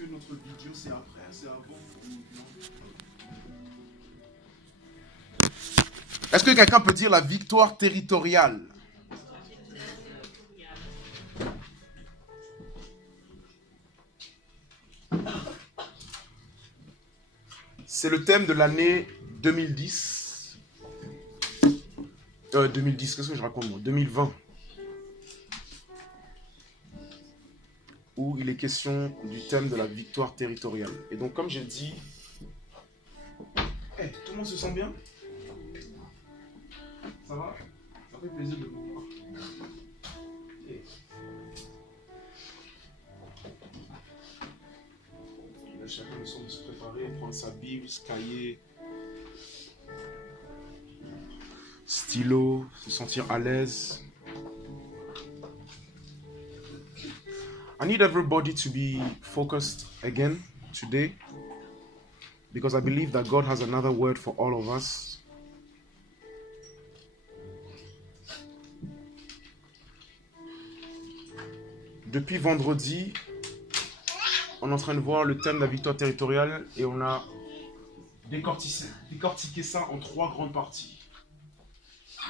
que notre vidéo c'est après, c'est avant ou non? Est-ce que quelqu'un peut dire la victoire territoriale? C'est le thème de l'année 2010. 2010, qu'est-ce que je raconte moi? 2020. Où il est question du thème de la victoire territoriale. Et donc, comme j'ai dit... Hey, tout le monde se sent bien? Ça va? Ça fait plaisir de vous voir. Hey. Là, chacun le son de se préparer, prendre sa Bible, ce cahier, stylo, se sentir à l'aise. I need everybody to be focused again today because I believe that God has another word for all of us. Depuis vendredi, on est en train de voir le thème de la victoire territoriale et on a décortiqué ça en 3 grandes parties.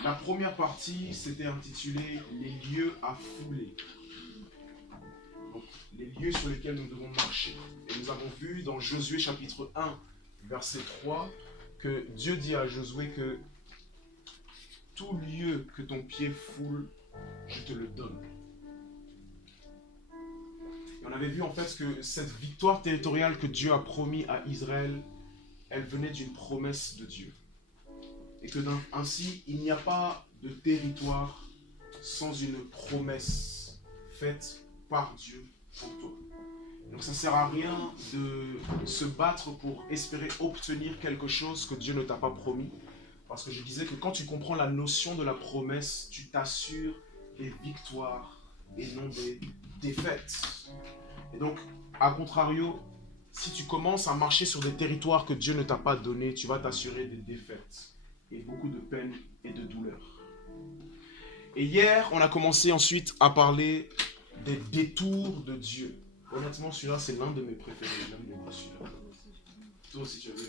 La première partie, c'était intitulé « Les lieux à fouler ». Donc, les lieux sur lesquels nous devons marcher. Et nous avons vu dans Josué chapitre 1, verset 3, que Dieu dit à Josué que tout lieu que ton pied foule, je te le donne. Et on avait vu en fait que cette victoire territoriale que Dieu a promis à Israël, elle venait d'une promesse de Dieu. Et que ainsi, il n'y a pas de territoire sans une promesse faite par Dieu pour toi. Donc ça ne sert à rien de se battre pour espérer obtenir quelque chose que Dieu ne t'a pas promis. Parce que je disais que quand tu comprends la notion de la promesse, tu t'assures des victoires et non des défaites. Et donc, à contrario, si tu commences à marcher sur des territoires que Dieu ne t'a pas donnés, tu vas t'assurer des défaites et beaucoup de peine et de douleur. Et hier, on a commencé ensuite à parler des détours de Dieu. Honnêtement, celui-là, c'est l'un de mes préférés. J'aime beaucoup celui-là. Toi aussi, tu avais vu.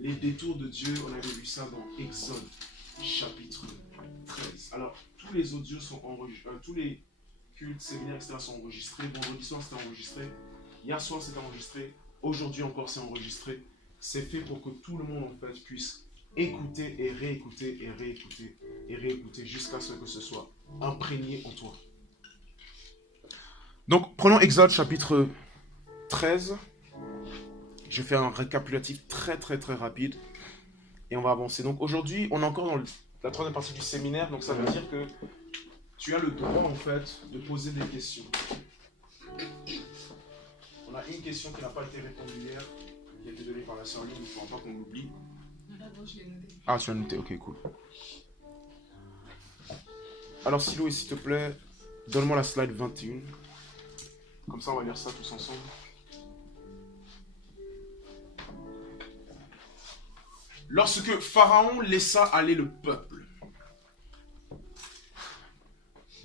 Les détours de Dieu, on avait vu ça dans Exode, chapitre 13. Alors, tous les audios sont enregistrés, tous les cultes, séminaires, etc. sont enregistrés. Vendredi soir, c'était enregistré. Hier soir, c'était enregistré. Aujourd'hui encore, c'est enregistré. C'est fait pour que tout le monde, en fait, puisse écouter et réécouter et réécouter et réécouter jusqu'à ce que ce soit imprégné en toi. Donc, prenons Exode chapitre 13. Je fais un récapitulatif très rapide et on va avancer. Donc aujourd'hui, on est encore dans la 3e partie du séminaire, donc ça veut dire que tu as le droit en fait de poser des questions. On a une question qui n'a pas été répondue hier, qui a été donnée par la sœur Lynn, il ne faut pas qu'on l'oublie. Ah, tu as noté, ok, cool. Alors Silo, s'il te plaît, donne-moi la slide 21. Comme ça, on va lire ça tous ensemble. Lorsque Pharaon laissa aller le peuple,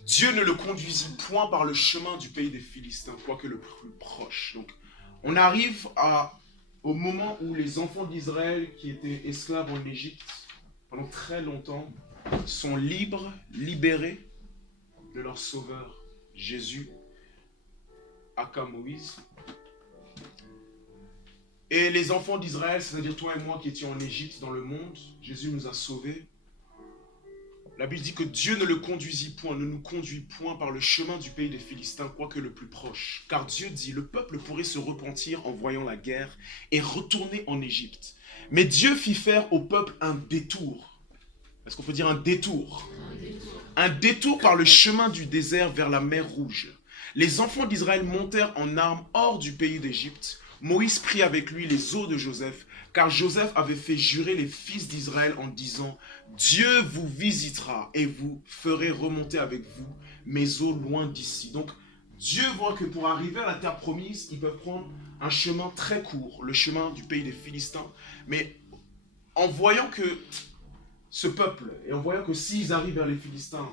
Dieu ne le conduisit point par le chemin du pays des Philistins, quoique le plus proche. Donc, on arrive au moment où les enfants d'Israël qui étaient esclaves en Égypte pendant très longtemps sont libres, libérés de leur sauveur Jésus, aka Moïse. Et les enfants d'Israël, c'est-à-dire toi et moi qui étions en Égypte, dans le monde, Jésus nous a sauvés. La Bible dit que Dieu ne le conduisit point, ne nous conduit point par le chemin du pays des Philistins, quoique le plus proche. Car Dieu dit, le peuple pourrait se repentir en voyant la guerre et retourner en Égypte. Mais Dieu fit faire au peuple un détour. Est-ce qu'on peut dire un détour? Un détour par le chemin du désert vers la mer Rouge. Les enfants d'Israël montèrent en armes hors du pays d'Égypte. Moïse prit avec lui les os de Joseph, car Joseph avait fait jurer les fils d'Israël en disant « Dieu vous visitera et vous ferez remonter avec vous mes eaux loin d'ici. » Donc, Dieu voit que pour arriver à la terre promise, ils peuvent prendre un chemin très court, le chemin du pays des Philistins. Mais en voyant que ce peuple, et en voyant que s'ils arrivent vers les Philistins,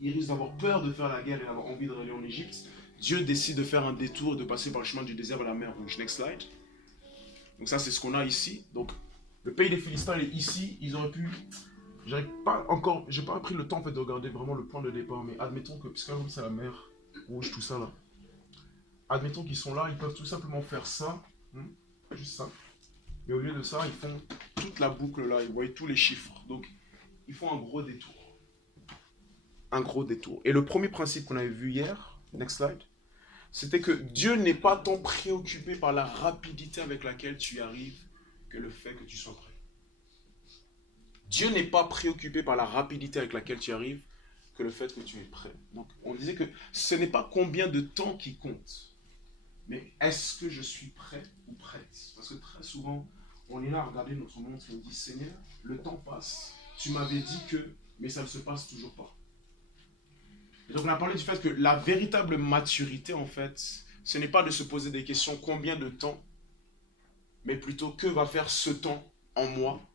ils risquent d'avoir peur de faire la guerre et d'avoir envie de aller en Égypte, Dieu décide de faire un détour et de passer par le chemin du désert vers la mer Rouge. Next slide. Donc ça, c'est ce qu'on a ici. Donc, le pays des Philistins est ici. Ils auraient pu... j'ai pas pris le temps en fait, de regarder vraiment le point de départ, mais admettons que, puisque c'est la mer Rouge, tout ça là, admettons qu'ils sont là, ils peuvent tout simplement faire ça, juste ça. Mais au lieu de ça, ils font toute la boucle là, ils voient tous les chiffres. Donc, ils font un gros détour. Un gros détour. Et le premier principe qu'on avait vu hier, next slide, c'était que Dieu n'est pas tant préoccupé par la rapidité avec laquelle tu y arrives que le fait que tu sois prêt. Dieu n'est pas préoccupé par la rapidité avec laquelle tu y arrives que le fait que tu es prêt. Donc, on disait que ce n'est pas combien de temps qui compte, mais est-ce que je suis prêt ou prête? Parce que très souvent, on est là à regarder notre montre et on dit, Seigneur, le temps passe. Tu m'avais dit que, mais ça ne se passe toujours pas. Et donc on a parlé du fait que la véritable maturité, en fait, ce n'est pas de se poser des questions combien de temps, mais plutôt que va faire ce temps en moi.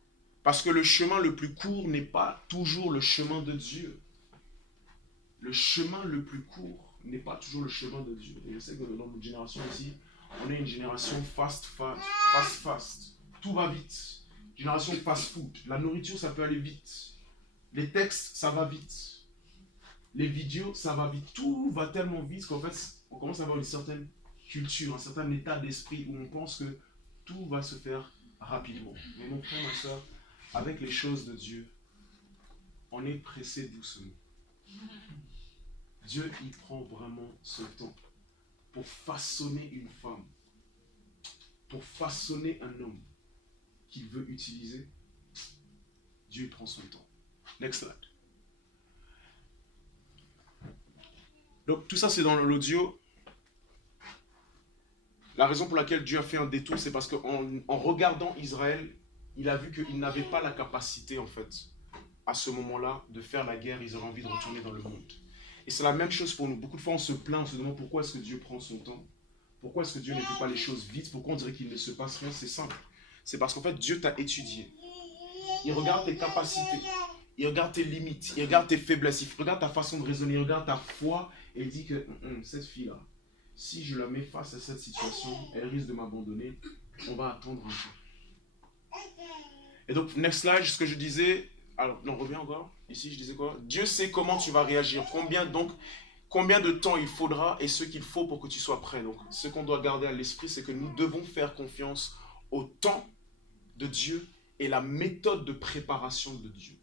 Parce que le chemin le plus court n'est pas toujours le chemin de Dieu. Le chemin le plus court n'est pas toujours le chemin de Dieu. Et je sais que dans notre génération ici, on est une génération fast. Tout va vite. Génération fast food. La nourriture, ça peut aller vite. Les textes, ça va vite. Les vidéos, ça va vite. Tout va tellement vite qu'en fait, on commence à avoir une certaine culture, un certain état d'esprit où on pense que tout va se faire rapidement. Mais mon frère, ma soeur, avec les choses de Dieu, on est pressé doucement. Dieu, il prend vraiment son temps pour façonner une femme, pour façonner un homme qu'il veut utiliser. Dieu, il prend son temps. Next slide. Donc tout ça, c'est dans l'audio. La raison pour laquelle Dieu a fait un détour, c'est parce qu'en regardant Israël, il a vu qu'ils n'avaient pas la capacité, en fait, à ce moment-là, de faire la guerre. Ils auraient envie de retourner dans le monde. Et c'est la même chose pour nous. Beaucoup de fois, on se plaint, on se demande pourquoi est-ce que Dieu prend son temps. Pourquoi est-ce que Dieu ne fait pas les choses vite? Pourquoi on dirait qu'il ne se passe rien? C'est simple. C'est parce qu'en fait, Dieu t'a étudié. Il regarde tes capacités. Il regarde tes limites. Il regarde tes faiblesses. Il regarde ta façon de raisonner. Il regarde ta foi. Et il dit que cette fille-là, si je la mets face à cette situation, elle risque de m'abandonner. On va attendre un peu. Et donc, next slide, ce que je disais... Alors, non, reviens encore. Ici, je disais quoi? Dieu sait comment tu vas réagir. Combien de temps il faudra et ce qu'il faut pour que tu sois prêt. Donc, ce qu'on doit garder à l'esprit, c'est que nous devons faire confiance au temps de Dieu et la méthode de préparation de Dieu.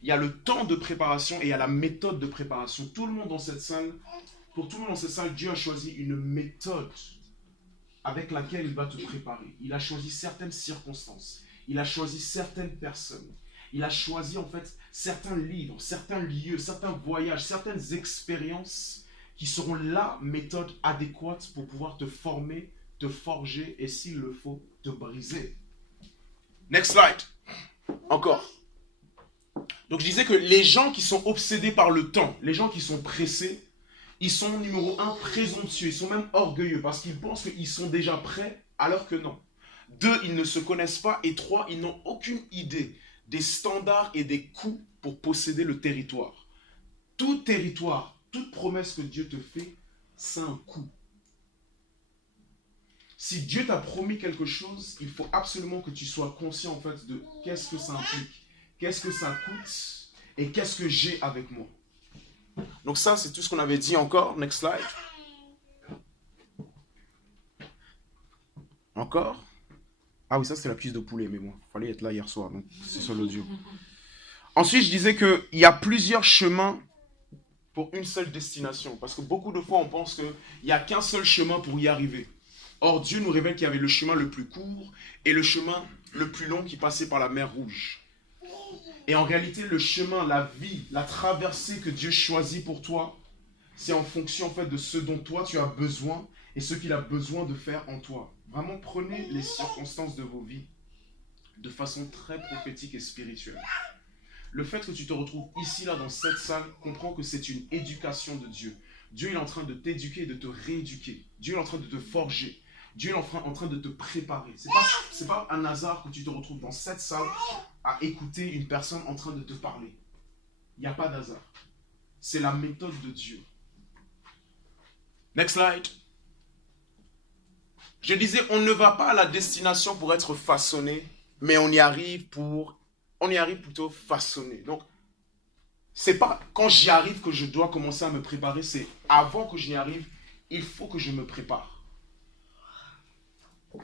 Il y a le temps de préparation et il y a la méthode de préparation. Pour tout le monde dans cette salle, Dieu a choisi une méthode avec laquelle il va te préparer. Il a choisi certaines circonstances. Il a choisi certaines personnes. Il a choisi en fait certains livres, certains lieux, certains voyages, certaines expériences qui seront la méthode adéquate pour pouvoir te former, te forger et s'il le faut, te briser. Next slide. Encore. Donc je disais que les gens qui sont obsédés par le temps, les gens qui sont pressés, ils sont numéro 1 présomptueux, ils sont même orgueilleux parce qu'ils pensent qu'ils sont déjà prêts alors que non. 2, ils ne se connaissent pas et 3, ils n'ont aucune idée des standards et des coûts pour posséder le territoire. Tout territoire, toute promesse que Dieu te fait, c'est un coût. Si Dieu t'a promis quelque chose, il faut absolument que tu sois conscient en fait de qu'est-ce que ça implique, qu'est-ce que ça coûte et qu'est-ce que j'ai avec moi. Donc ça, c'est tout ce qu'on avait dit encore. Next slide. Encore. Ah oui, ça c'est la cuisse de poulet, mais bon, il fallait être là hier soir, donc c'est sur l'audio. Ensuite, je disais qu'il y a plusieurs chemins pour une seule destination. Parce que beaucoup de fois, on pense qu'il n'y a qu'un seul chemin pour y arriver. Or, Dieu nous révèle qu'il y avait le chemin le plus court et le chemin le plus long qui passait par la mer Rouge. Et en réalité, le chemin, la vie, la traversée que Dieu choisit pour toi, c'est en fonction en fait de ce dont toi tu as besoin et ce qu'il a besoin de faire en toi. Vraiment, prenez les circonstances de vos vies de façon très prophétique et spirituelle. Le fait que tu te retrouves ici, là, dans cette salle, comprends que c'est une éducation de Dieu. Dieu est en train de t'éduquer et de te rééduquer. Dieu est en train de te forger. Dieu est en train de te préparer. C'est pas un hasard que tu te retrouves dans cette salle à écouter une personne en train de te parler. Il n'y a pas d'hasard. C'est la méthode de Dieu. Next slide. Je disais, on ne va pas à la destination pour être façonné, mais on y arrive plutôt façonné. Donc, c'est pas quand j'y arrive que je dois commencer à me préparer, c'est avant que j'y arrive, il faut que je me prépare.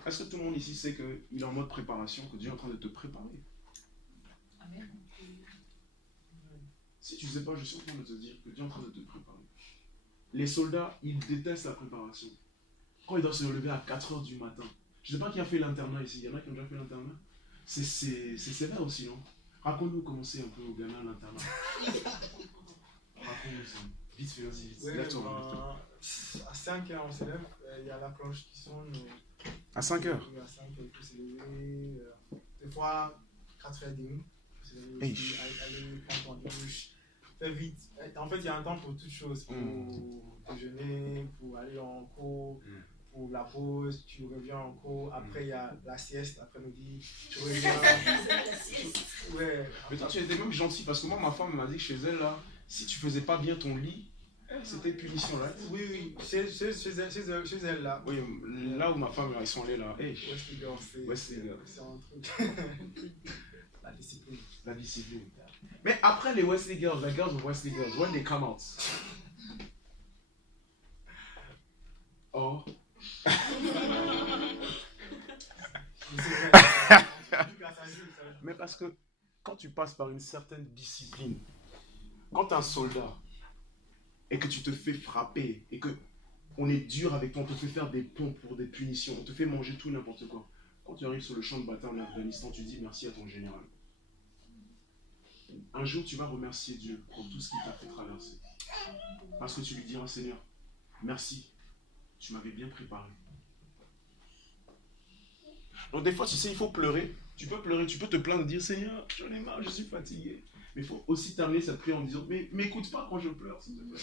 Est-ce que tout le monde ici sait qu'il est en mode préparation, que Dieu est en train de te préparer? Amen. Si tu ne sais pas, je suis en train de te dire que Dieu est en train de te préparer. Les soldats, ils détestent la préparation. Quand ils doivent se lever à 4 heures du matin. Je ne sais pas qui a fait l'internat ici. Il y en a qui ont déjà fait l'internat. C'est sévère aussi, non? Raconte-nous comment c'est un peu au Ghana l'internat. Raconte-nous ça. Vite, fais, vas-y, vite. Ouais, Lève-toi. à 5 heures, on se lève. Il y a la cloche qui sonne. À 5 heures. À 5 heures, il faut se lever. Des fois, 4h30. Hey. Aller prendre ton douche. Fais vite. En fait, il y a un temps pour toutes choses. Pour déjeuner, pour aller en cours, pour la pause, tu reviens en cours. Après, il y a la sieste, après-midi. Tu reviens. Ouais. Mais toi, tu étais même gentil parce que moi, ma femme m'a dit que chez elle, là, si tu faisais pas bien ton lit, c'était punition, là. Oui. Chez elle, là. Oui, là où ma femme, ils sont allés, là. Hey. C'est un truc. La discipline. La discipline. Mais après les Wesley Girls, les girls of Wesley Girls, when they come out. Oh. Mais parce que quand tu passes par une certaine discipline, quand tu es un soldat et que tu te fais frapper et que on est dur avec toi, on te fait faire des pompes pour des punitions, on te fait manger tout n'importe quoi. Quand tu arrives sur le champ de bataille en Afghanistan, tu dis merci à ton général. Un jour, tu vas remercier Dieu pour tout ce qu'il t'a fait traverser. Parce que tu lui diras, Seigneur, merci, tu m'avais bien préparé. Donc des fois, tu sais, il faut pleurer. Tu peux pleurer, tu peux te plaindre, dire, Seigneur, j'en ai marre, je suis fatigué. Mais il faut aussi terminer cette prière en disant, mais m'écoute pas quand je pleure, s'il te plaît.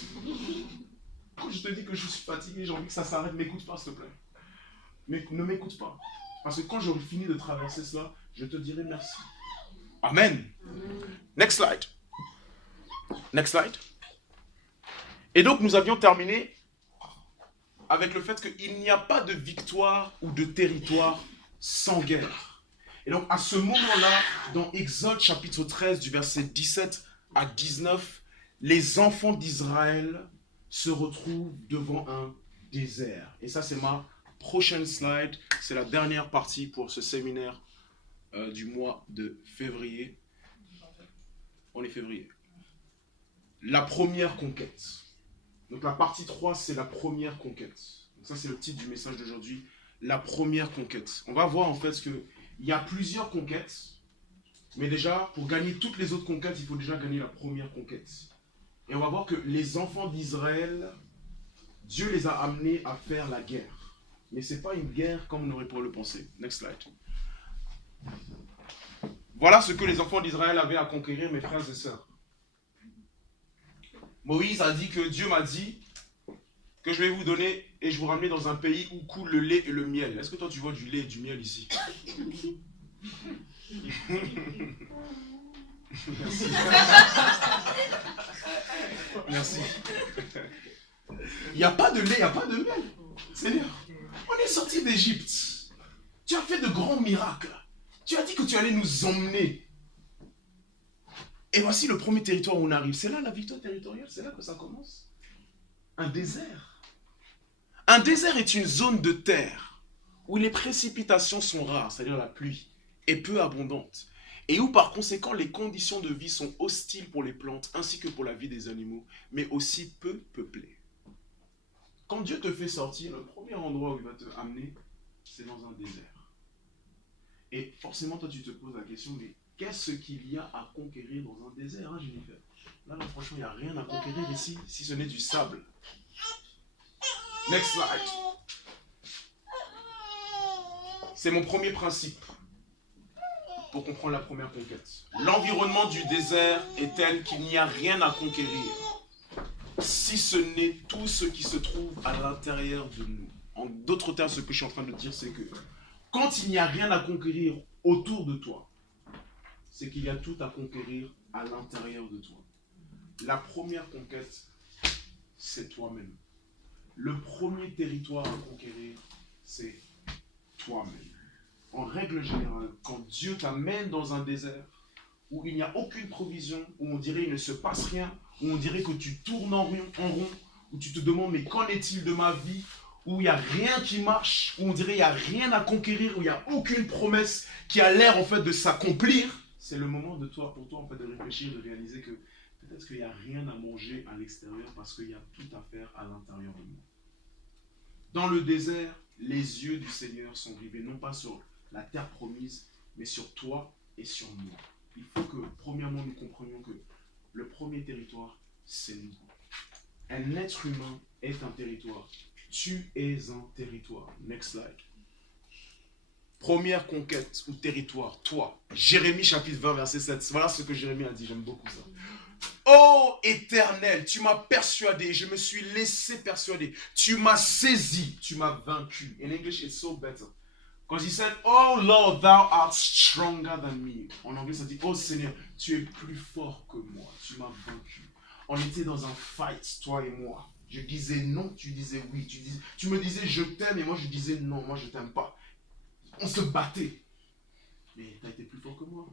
Quand je te dis que je suis fatigué, j'ai envie que ça s'arrête, m'écoute pas, s'il te plaît. Mais ne m'écoute pas. Parce que quand j'aurai fini de traverser cela, je te dirai merci. Amen. Next slide. Next slide. Et donc, nous avions terminé avec le fait qu'il n'y a pas de victoire ou de territoire sans guerre. Et donc, à ce moment-là, dans Exode chapitre 13, du verset 17 à 19, les enfants d'Israël se retrouvent devant un désert. Et ça, c'est ma prochaine slide. C'est la dernière partie pour ce séminaire du mois de février. On est février. La première conquête. Donc la partie 3, c'est la première conquête. Donc ça, c'est le titre du message d'aujourd'hui. La première conquête. On va voir en fait qu'il y a plusieurs conquêtes. Mais déjà, pour gagner toutes les autres conquêtes, il faut déjà gagner la première conquête. Et on va voir que les enfants d'Israël, Dieu les a amenés à faire la guerre. Mais ce n'est pas une guerre comme on aurait pu le penser. Next slide. Voilà ce que les enfants d'Israël avaient à conquérir, mes frères et sœurs. Moïse a dit que Dieu m'a dit que je vais vous donner et je vous ramener dans un pays où coule le lait et le miel. Est-ce que toi tu vois du lait et du miel ici? Merci. Merci. Il n'y a pas de lait, il n'y a pas de miel. Seigneur, on est sorti d'Égypte. Tu as fait de grands miracles. Tu as dit que tu allais nous emmener. Et voici le premier territoire où on arrive. C'est là la victoire territoriale, c'est là que ça commence. Un désert. Un désert est une zone de terre où les précipitations sont rares, c'est-à-dire la pluie, et peu abondantes. Et où par conséquent les conditions de vie sont hostiles pour les plantes ainsi que pour la vie des animaux, mais aussi peu peuplées. Quand Dieu te fait sortir, le premier endroit où il va te amener, c'est dans un désert. Et forcément, toi, tu te poses la question, mais qu'est-ce qu'il y a à conquérir dans un désert, hein, Jennifer? Là, franchement, il n'y a rien à conquérir ici, si ce n'est du sable. Next slide. C'est mon premier principe pour comprendre la première conquête. L'environnement du désert est tel qu'il n'y a rien à conquérir, si ce n'est tout ce qui se trouve à l'intérieur de nous. En d'autres termes, ce que je suis en train de dire, c'est que quand il n'y a rien à conquérir autour de toi, c'est qu'il y a tout à conquérir à l'intérieur de toi. La première conquête, c'est toi-même. le premier territoire à conquérir, c'est toi-même. En règle générale, quand Dieu t'amène dans un désert où il n'y a aucune provision, où on dirait il ne se passe rien, où on dirait que tu tournes en rond, où tu te demandes mais qu'en est-il de ma vie, où il n'y a rien qui marche, où on dirait il n'y a rien à conquérir, où il n'y a aucune promesse qui a l'air en fait de s'accomplir, c'est le moment pour toi en fait de réfléchir, de réaliser que peut-être qu'il n'y a rien à manger à l'extérieur parce qu'il y a tout à faire à l'intérieur de moi. Dans le désert, les yeux du Seigneur sont rivés non pas sur la terre promise, mais sur toi et sur moi. Il faut que, premièrement, nous comprenions que le premier territoire, c'est nous. Un être humain est un territoire. Tu es un territoire. Next slide. Première conquête ou territoire, toi. Jérémie chapitre 20, verset 7. Voilà ce que Jérémie a dit, j'aime beaucoup ça. Ô Éternel, tu m'as persuadé, je me suis laissé persuader. Tu m'as saisi, tu m'as vaincu. In English, it's so better. Because he said, oh Lord, thou art stronger than me. En anglais, ça dit, oh Seigneur, tu es plus fort que moi. Tu m'as vaincu. On était dans un fight, toi et moi. Je disais non, tu disais oui. Tu me disais je t'aime et moi je disais non, moi je t'aime pas. On se battait. Mais tu as été plus fort que moi.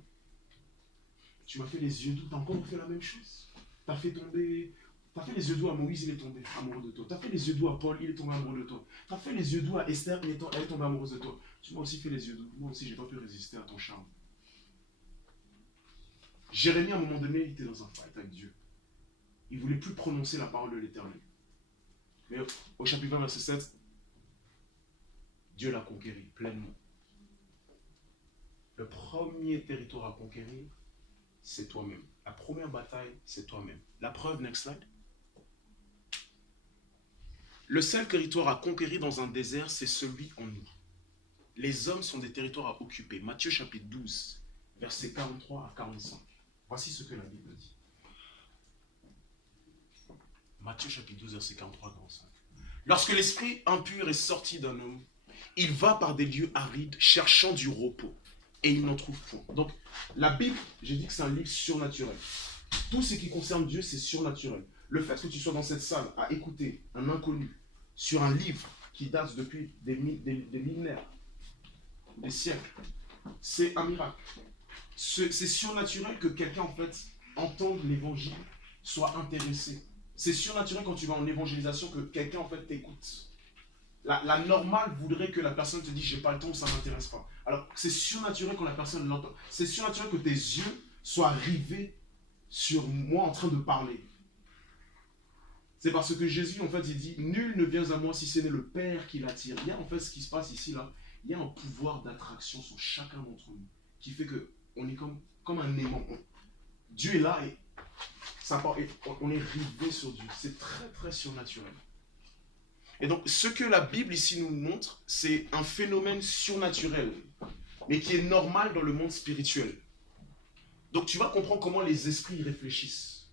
Tu m'as fait les yeux doux, tu as encore fait la même chose. Tu as fait les yeux doux à Moïse, il est tombé amoureux de toi. Tu as fait les yeux doux à Paul, il est tombé amoureux de toi. Tu as fait les yeux doux à Esther, elle est tombée amoureuse de toi. Tu m'as aussi fait les yeux doux. Moi aussi, je n'ai pas pu résister à ton charme. Jérémie, à un moment donné, il était dans un fight avec Dieu. Il ne voulait plus prononcer la parole de l'Éternel. Mais au chapitre 20, verset 7, Dieu l'a conquéri pleinement. Le premier territoire à conquérir, c'est toi-même. La première bataille, c'est toi-même. La preuve, next slide. Le seul territoire à conquérir dans un désert, c'est celui en nous. Les hommes sont des territoires à occuper. Matthieu chapitre 12, versets 43 à 45. Voici ce que la Bible dit. Matthieu chapitre 12, versets 43 à 45. Lorsque l'esprit impur est sorti d'un homme, il va par des lieux arides cherchant du repos. Et il n'en trouve point. Donc, la Bible, j'ai dit que c'est un livre surnaturel. Tout ce qui concerne Dieu, c'est surnaturel. Le fait que tu sois dans cette salle à écouter un inconnu sur un livre qui date depuis des millénaires, des siècles, c'est un miracle. C'est surnaturel que quelqu'un, en fait, entende l'évangile, soit intéressé. C'est surnaturel quand tu vas en évangélisation que quelqu'un, en fait, t'écoute. La normale voudrait que la personne te dise j'ai pas le temps, ça ne m'intéresse pas. Alors c'est surnaturel quand la personne l'entend. C'est surnaturel que tes yeux soient rivés sur moi en train de parler. C'est parce que Jésus en fait il dit nul ne vient à moi si ce n'est le Père qui l'attire. Il y a en fait ce qui se passe ici là, il y a un pouvoir d'attraction sur chacun d'entre nous qui fait que on est comme un aimant. Dieu est là et on est rivé sur Dieu. C'est très très surnaturel. Et donc, ce que la Bible ici nous montre, c'est un phénomène surnaturel, mais qui est normal dans le monde spirituel. Donc, tu vas comprendre comment les esprits réfléchissent.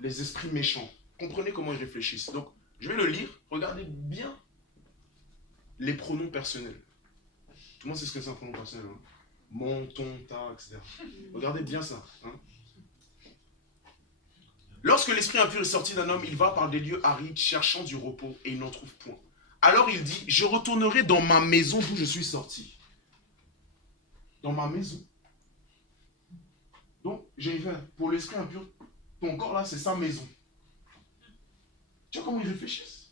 Les esprits méchants. Comprenez comment ils réfléchissent. Donc, je vais le lire. Regardez bien les pronoms personnels. Tout le monde sait ce que c'est un pronom personnel. Hein? Mon, ton, ta, etc. Regardez bien ça. Hein? Lorsque l'esprit impur est sorti d'un homme, il va par des lieux arides cherchant du repos et il n'en trouve point. Alors il dit, je retournerai dans ma maison d'où je suis sorti. Dans ma maison. Donc, j'ai fait, pour l'esprit impur, ton corps là, c'est sa maison. Tu vois comment ils réfléchissent?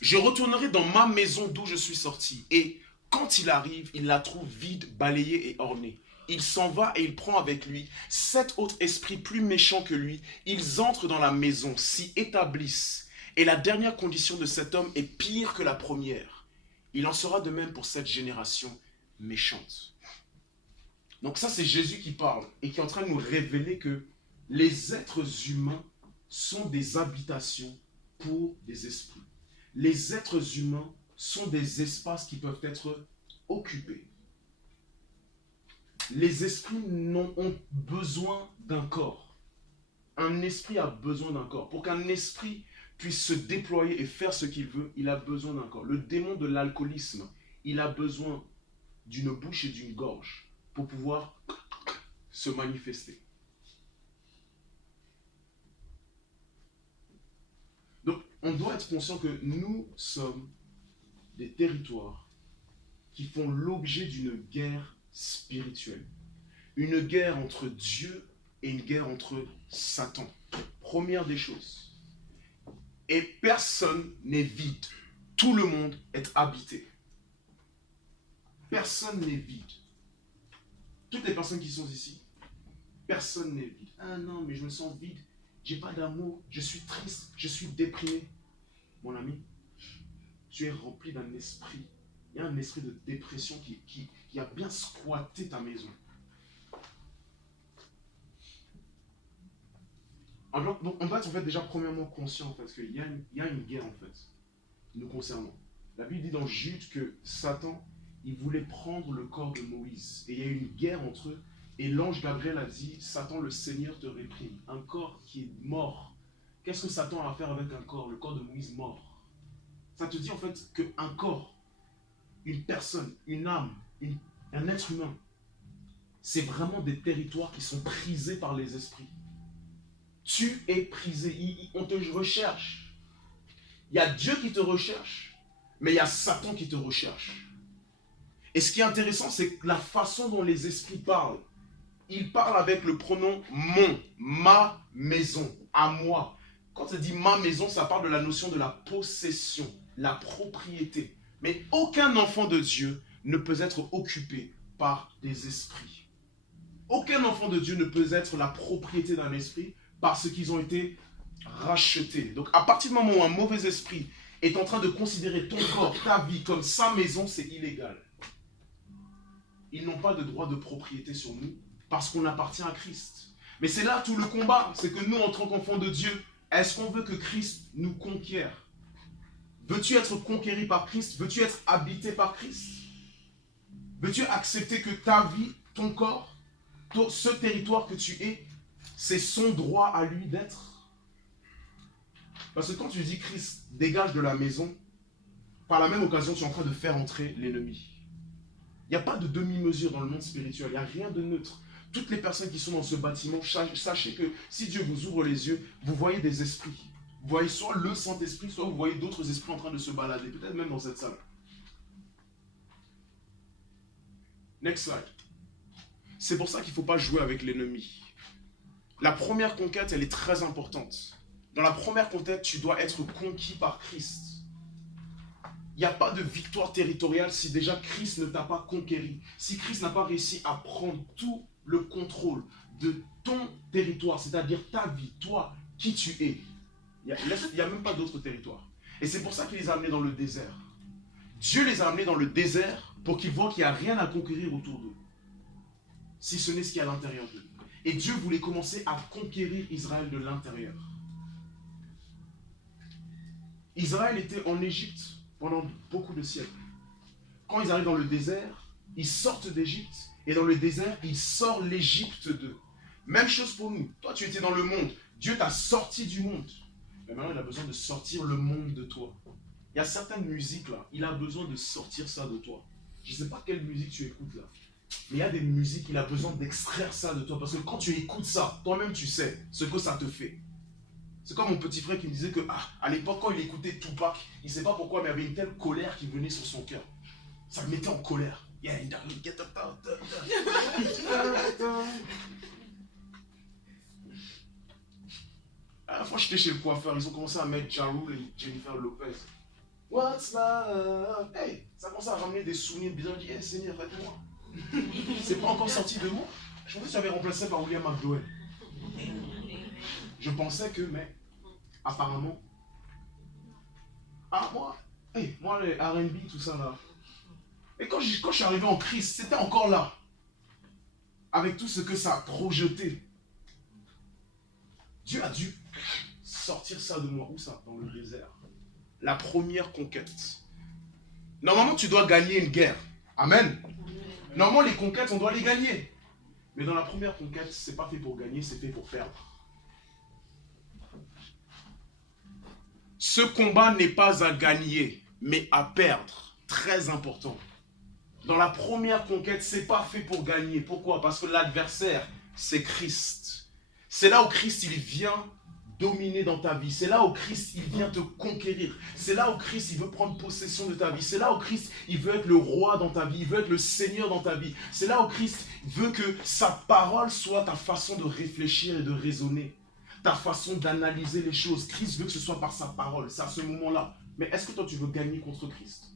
Je retournerai dans ma maison d'où je suis sorti. Et quand il arrive, il la trouve vide, balayée et ornée. Il s'en va et il prend avec lui 7 autres esprits plus méchants que lui. Ils entrent dans la maison, s'y établissent. Et la dernière condition de cet homme est pire que la première. Il en sera de même pour cette génération méchante. Donc ça, c'est Jésus qui parle et qui est en train de nous révéler que les êtres humains sont des habitations pour des esprits. Les êtres humains sont des espaces qui peuvent être occupés. Les esprits ont besoin d'un corps. Un esprit a besoin d'un corps. Pour qu'un esprit puisse se déployer et faire ce qu'il veut, il a besoin d'un corps. Le démon de l'alcoolisme, il a besoin d'une bouche et d'une gorge pour pouvoir se manifester. on doit être conscient que nous sommes des territoires qui font l'objet d'une guerre spirituelle. Une guerre entre Dieu et une guerre entre Satan. Première des choses. Et personne n'est vide. Tout le monde est habité. Personne n'est vide. Toutes les personnes qui sont ici, personne n'est vide. Ah non, mais je me sens vide. J'ai pas d'amour. Je suis triste. Je suis déprimé. Mon ami, tu es rempli d'un esprit. Il y a un esprit de dépression qui a bien squatté ta maison. Alors, donc, on doit être en fait déjà premièrement conscient en fait, qu'il y a une guerre en fait, nous concernant. La Bible dit dans Jude que Satan, il voulait prendre le corps de Moïse. Et il y a eu une guerre entre eux. Et l'ange Gabriel a dit, Satan, le Seigneur te réprime. Un corps qui est mort. Qu'est-ce que Satan a à faire avec un corps? Le corps de Moïse mort. Ça te dit en fait qu'un corps, une personne, une âme, un être humain, c'est vraiment des territoires qui sont prisés par les esprits. Tu es prisé, on te recherche. Il y a Dieu qui te recherche, mais il y a Satan qui te recherche. Et ce qui est intéressant, c'est que la façon dont les esprits parlent, ils parlent avec le pronom mon, ma maison, à moi. Quand ça dit ma maison, ça parle de la notion de la possession, la propriété. Mais aucun enfant de Dieu ne peut être occupé par des esprits. Aucun enfant de Dieu ne peut être la propriété d'un esprit parce qu'ils ont été rachetés. Donc à partir du moment où un mauvais esprit est en train de considérer ton corps, ta vie comme sa maison, c'est illégal. Ils n'ont pas de droit de propriété sur nous parce qu'on appartient à Christ. Mais c'est là tout le combat, c'est que nous, en tant qu'enfants de Dieu, est-ce qu'on veut que Christ nous conquiert? Veux-tu être conquéri par Christ? Veux-tu être habité par Christ? Veux-tu accepter que ta vie, ton corps, ce territoire que tu es, c'est son droit à lui d'être? Parce que quand tu dis Christ dégage de la maison, par la même occasion, tu es en train de faire entrer l'ennemi. Il n'y a pas de demi-mesure dans le monde spirituel, il n'y a rien de neutre. Toutes les personnes qui sont dans ce bâtiment, sachez que si Dieu vous ouvre les yeux, vous voyez des esprits. Vous voyez soit le Saint-Esprit, soit vous voyez d'autres esprits en train de se balader, peut-être même dans cette salle. Next slide. C'est pour ça qu'il ne faut pas jouer avec l'ennemi. La première conquête, elle est très importante. Dans la première conquête, tu dois être conquis par Christ. Il n'y a pas de victoire territoriale si déjà Christ ne t'a pas conquéri. Si Christ n'a pas réussi à prendre tout le contrôle de ton territoire, c'est-à-dire ta vie, toi, qui tu es. Il n'y a même pas d'autre territoire. Et c'est pour ça qu'il les a amenés dans le désert. Dieu les a amenés dans le désert pour qu'ils voient qu'il n'y a rien à conquérir autour d'eux. Si ce n'est ce qu'il y a à l'intérieur d'eux. Et Dieu voulait commencer à conquérir Israël de l'intérieur. Israël était en Égypte pendant beaucoup de siècles. Quand ils arrivent dans le désert, ils sortent d'Égypte. Et dans le désert, il sort l'Égypte d'eux. Même chose pour nous. Toi, tu étais dans le monde. Dieu t'a sorti du monde. Mais maintenant, il a besoin de sortir le monde de toi. Il y a certaines musiques là, il a besoin de sortir ça de toi. Je ne sais pas quelle musique tu écoutes là. Mais il y a des musiques, il a besoin d'extraire ça de toi. Parce que quand tu écoutes ça, toi-même tu sais ce que ça te fait. C'est comme mon petit frère qui me disait que à l'époque, quand il écoutait Tupac, il ne sait pas pourquoi, mais il y avait une telle colère qui venait sur son cœur. Ça le mettait en colère. Yeah, get up, à la fois, j'étais chez le coiffeur, ils ont commencé à mettre Ja Rule et Jennifer Lopez. What's love? Hey, ça commence à ramener des souvenirs bizarres. Je dis, hey, Seigneur, aide-moi. C'est pas encore sorti de moi. Je pensais que tu avais remplacé par William McDowell. Je pensais que, mais apparemment. Moi, les R&B, tout ça là. Et quand je suis arrivé en Christ, c'était encore là. Avec tout ce que ça a projeté. Dieu a dû sortir ça de moi. Où ça? Dans le désert. La première conquête. Normalement, tu dois gagner une guerre. Amen. Normalement, les conquêtes, on doit les gagner. Mais dans la première conquête, c'est pas fait pour gagner, c'est fait pour perdre. Ce combat n'est pas à gagner, mais à perdre. Très important. Dans la première conquête, c'est pas fait pour gagner. Pourquoi? Parce que l'adversaire, c'est Christ. C'est là où Christ, il vient dominer dans ta vie. C'est là où Christ, il vient te conquérir. C'est là où Christ, il veut prendre possession de ta vie. C'est là où Christ, il veut être le roi dans ta vie. Il veut être le Seigneur dans ta vie. C'est là où Christ veut que sa parole soit ta façon de réfléchir et de raisonner. Ta façon d'analyser les choses. Christ veut que ce soit par sa parole. C'est à ce moment-là. Mais est-ce que toi, tu veux gagner contre Christ?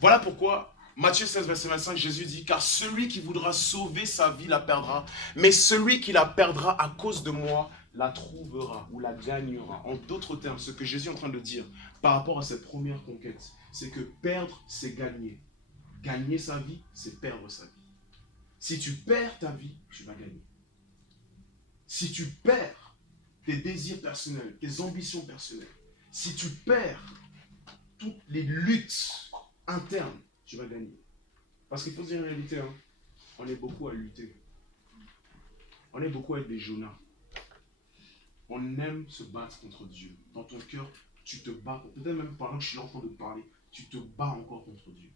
Voilà pourquoi Matthieu 16, verset 25, Jésus dit, car celui qui voudra sauver sa vie la perdra, mais celui qui la perdra à cause de moi la trouvera ou la gagnera. En d'autres termes, ce que Jésus est en train de dire par rapport à cette première conquête, c'est que perdre, c'est gagner. Gagner sa vie, c'est perdre sa vie. Si tu perds ta vie, tu vas gagner. Si tu perds tes désirs personnels, tes ambitions personnelles, si tu perds toutes les luttes internes, tu vas gagner. Parce qu'il faut dire une réalité, hein, on est beaucoup à lutter. On est beaucoup à être des Jonas. On aime se battre contre Dieu. Dans ton cœur, tu te bats. Peut-être même pendant que je suis là en train de parler, tu te bats encore contre Dieu.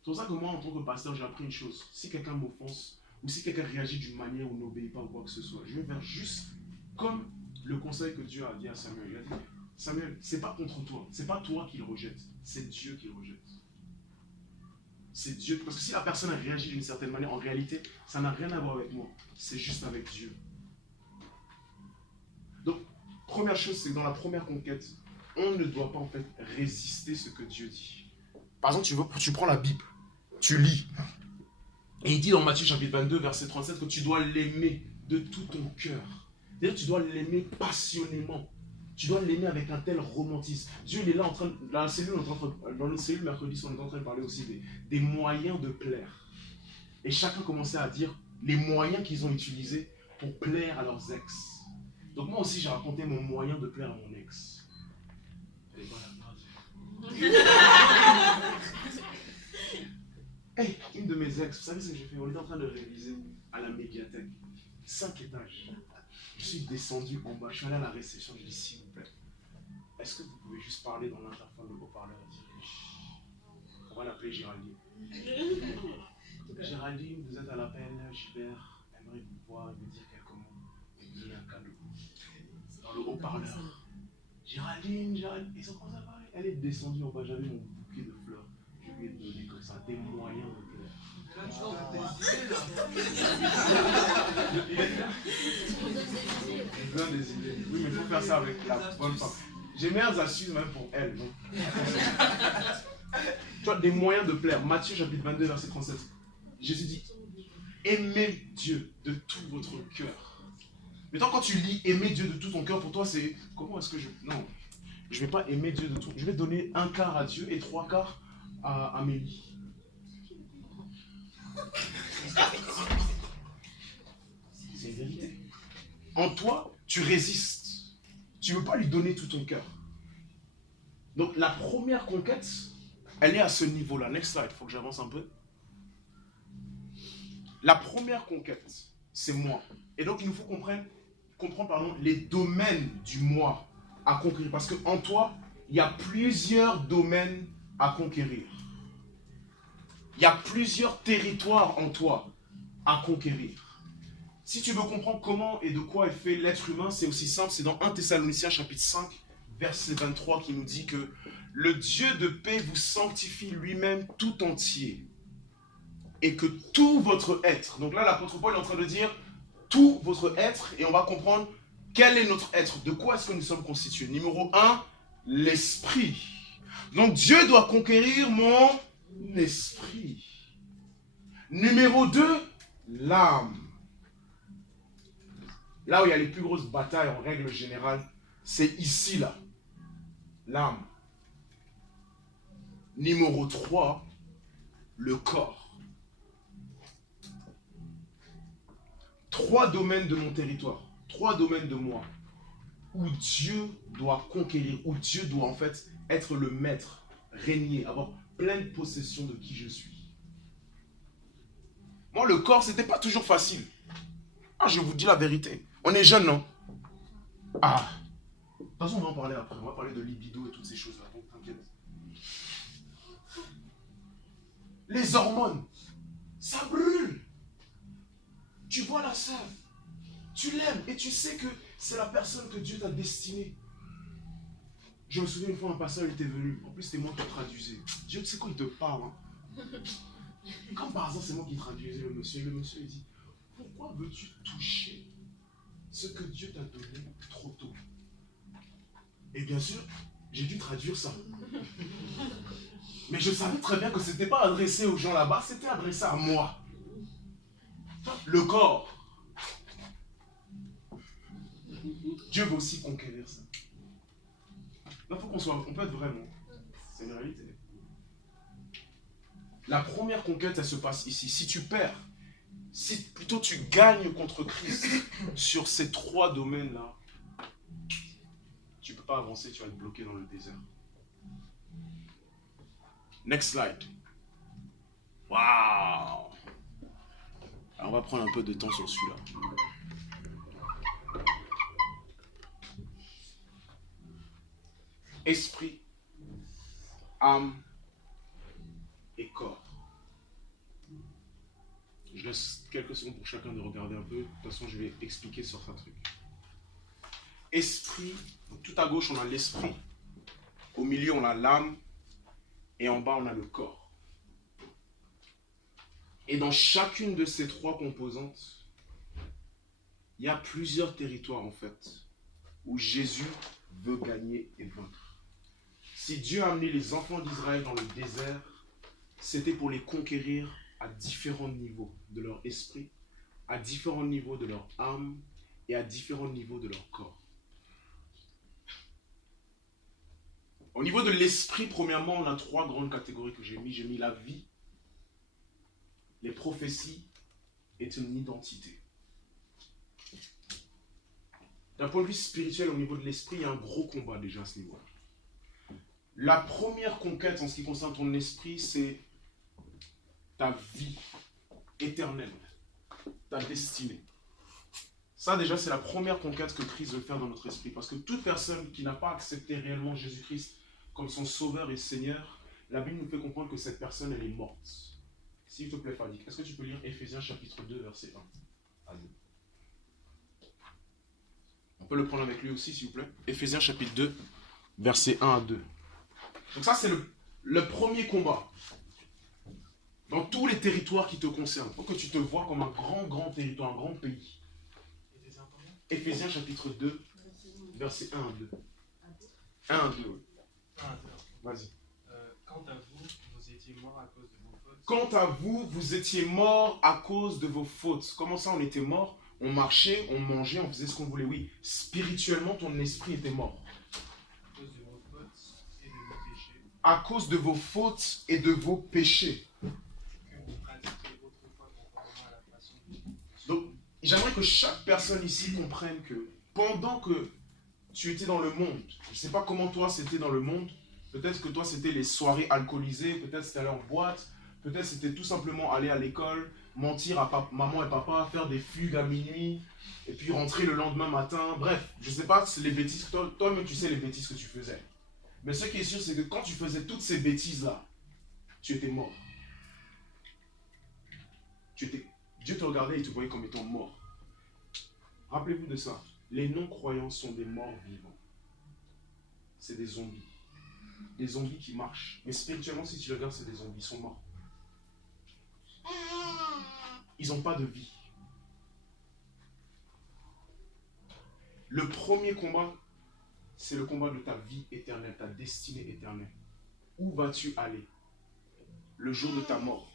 C'est pour ça que moi, en tant que pasteur, j'ai appris une chose. Si quelqu'un m'offense, ou si quelqu'un réagit d'une manière ou n'obéit pas ou quoi que ce soit, je vais faire juste comme le conseil que Dieu a dit à Samuel. Il a dit, Samuel, c'est pas contre toi, c'est pas toi qui le rejette, c'est Dieu qui le rejette. C'est Dieu, parce que si la personne a réagi d'une certaine manière, en réalité, ça n'a rien à voir avec moi, c'est juste avec Dieu. Donc, première chose, c'est que dans la première conquête, on ne doit pas en fait résister ce que Dieu dit. Par exemple, tu prends la Bible, tu lis, et il dit dans Matthieu chapitre 22, verset 37, que tu dois l'aimer de tout ton cœur. C'est-à-dire que tu dois l'aimer passionnément. Tu dois l'aimer avec un tel romantisme. Dieu, il est là en train, dans notre cellule mercredi, on est en train de parler aussi des moyens de plaire. Et chacun commençait à dire les moyens qu'ils ont utilisés pour plaire à leurs ex. Donc moi aussi, j'ai raconté mon moyen de plaire à mon ex. Elle est pas là. Hey, une de mes ex, vous savez ce que j'ai fait? On était en train de réviser à la médiathèque. 5 étages. Je suis descendu en bas, je suis allé à la réception, je dis s'il vous plaît, est-ce que vous pouvez juste parler dans l'interphone de haut-parleur et dire on va l'appeler Géraldine. Géraldine, vous êtes à l'appel, Gilbert aimerait vous voir et vous dire quelques mots et vous donner un cadeau. Dans le haut-parleur. Géraldine, ils ont commencé à parler. Elle est descendue en bas, j'avais mon bouquet de fleurs. Je lui ai donné comme ça des moyens de plaire. Il donne des idées. Oui, mais il faut faire ça avec la bonne femme. J'ai meilleures astuces même pour elle. Donc. Tu vois, des moyens de plaire. Matthieu chapitre 22, verset 37. Jésus dit, aimez Dieu de tout votre cœur. Maintenant, quand tu lis aimer Dieu de tout ton cœur, pour toi, c'est comment est-ce que je... Non, je ne vais pas aimer Dieu de tout. Je vais donner 1/4 à Dieu et 3/4 à Amélie. C'est une vérité. En toi, tu résistes. Tu ne veux pas lui donner tout ton cœur. Donc la première conquête, elle est à ce niveau-là. Next slide, il faut que j'avance un peu. La première conquête, c'est moi. Et donc il nous faut comprendre les domaines du moi à conquérir. Parce qu'en toi, il y a plusieurs domaines à conquérir. Il y a plusieurs territoires en toi à conquérir. Si tu veux comprendre comment et de quoi est fait l'être humain, c'est aussi simple. C'est dans 1 Thessaloniciens chapitre 5, verset 23 qui nous dit que le Dieu de paix vous sanctifie lui-même tout entier. Et que tout votre être, donc là l'apôtre Paul est en train de dire tout votre être, et on va comprendre quel est notre être, de quoi est-ce que nous sommes constitués. Numéro 1, l'esprit. Donc Dieu doit conquérir mon esprit. Numéro 2, l'âme. Là où il y a les plus grosses batailles en règle générale, c'est ici là, l'âme. Numéro 3, le corps. 3 domaines de mon territoire, 3 domaines de moi, où Dieu doit conquérir, où Dieu doit en fait être le maître, régner, avoir pleine possession de qui je suis. Moi, le corps, c'était pas toujours facile. Ah, je vous dis la vérité. On est jeune, non? Ah. De toute façon, on va en parler après. On va parler de libido et toutes ces choses-là. Donc, t'inquiète. Les hormones, ça brûle. Tu vois la sève. Tu l'aimes et tu sais que c'est la personne que Dieu t'a destinée. Je me souviens une fois, un pasteur était venu. En plus, c'était moi qui traduisais. Dieu, tu sais quoi, il te parle. Hein? Comme par hasard, c'est moi qui traduisais le monsieur. Et le monsieur, il dit, pourquoi veux-tu toucher ce que Dieu t'a donné trop tôt? Et bien sûr, j'ai dû traduire ça. Mais je savais très bien que ce n'était pas adressé aux gens là-bas, c'était adressé à moi. Le corps. Dieu veut aussi conquérir ça. Il faut on peut être vraiment. C'est une réalité. La première conquête, elle se passe ici. Si tu perds, si plutôt tu gagnes contre Christ sur ces 3 domaines-là, tu ne peux pas avancer, tu vas être bloqué dans le désert. Next slide. Waouh! Alors on va prendre un peu de temps sur celui-là. Esprit, âme et corps. Je laisse quelques secondes pour chacun de regarder un peu. De toute façon, je vais expliquer sur un truc. Esprit, donc tout à gauche, on a l'esprit. Au milieu, on a l'âme. Et en bas, on a le corps. Et dans chacune de ces 3 composantes, il y a plusieurs territoires, en fait, où Jésus veut gagner et vaincre. Si Dieu a amené les enfants d'Israël dans le désert, c'était pour les conquérir à différents niveaux de leur esprit, à différents niveaux de leur âme et à différents niveaux de leur corps. Au niveau de l'esprit, premièrement, on a 3 grandes catégories que j'ai mis. J'ai mis la vie, les prophéties et une identité. D'un point de vue spirituel, au niveau de l'esprit, il y a un gros combat déjà à ce niveau-là. La première conquête en ce qui concerne ton esprit, c'est ta vie éternelle, ta destinée. Ça déjà, c'est la première conquête que Christ veut faire dans notre esprit. Parce que toute personne qui n'a pas accepté réellement Jésus-Christ comme son sauveur et Seigneur, la Bible nous fait comprendre que cette personne, elle est morte. S'il te plaît, Fadik, est-ce que tu peux lire Éphésiens chapitre 2, verset 1 à 2? On peut le prendre avec lui aussi, s'il vous plaît. Éphésiens chapitre 2, verset 1 à 2. Donc ça, c'est le premier combat. Dans tous les territoires qui te concernent. Il faut que tu te vois comme un grand territoire, un grand pays. Éphésiens chapitre 2, verset 1 à 2. 1 à 2, oui. Vas-y. Quant à vous, vous étiez morts à cause de vos fautes. Quant à vous, vous étiez morts à cause de vos fautes. Comment ça, on était morts? On marchait, on mangeait, on faisait ce qu'on voulait. Oui, spirituellement, ton esprit était mort. À cause de vos fautes et de vos péchés. Donc, j'aimerais que chaque personne ici comprenne que pendant que tu étais dans le monde, je ne sais pas comment toi c'était dans le monde, peut-être que toi c'était les soirées alcoolisées, peut-être c'était aller en boîte, peut-être c'était tout simplement aller à l'école, mentir à maman et papa, faire des fugues à minuit, et puis rentrer le lendemain matin, bref, je ne sais pas les bêtises, toi-même tu sais les bêtises que tu faisais. Mais ce qui est sûr, c'est que quand tu faisais toutes ces bêtises-là, tu étais mort. Dieu te regardait et te voyait comme étant mort. Rappelez-vous de ça. Les non-croyants sont des morts vivants. C'est des zombies. Des zombies qui marchent. Mais spirituellement, si tu regardes, c'est des zombies. Ils sont morts. Ils n'ont pas de vie. Le premier combat, c'est le combat de ta vie éternelle, ta destinée éternelle. Où vas-tu aller le jour de ta mort?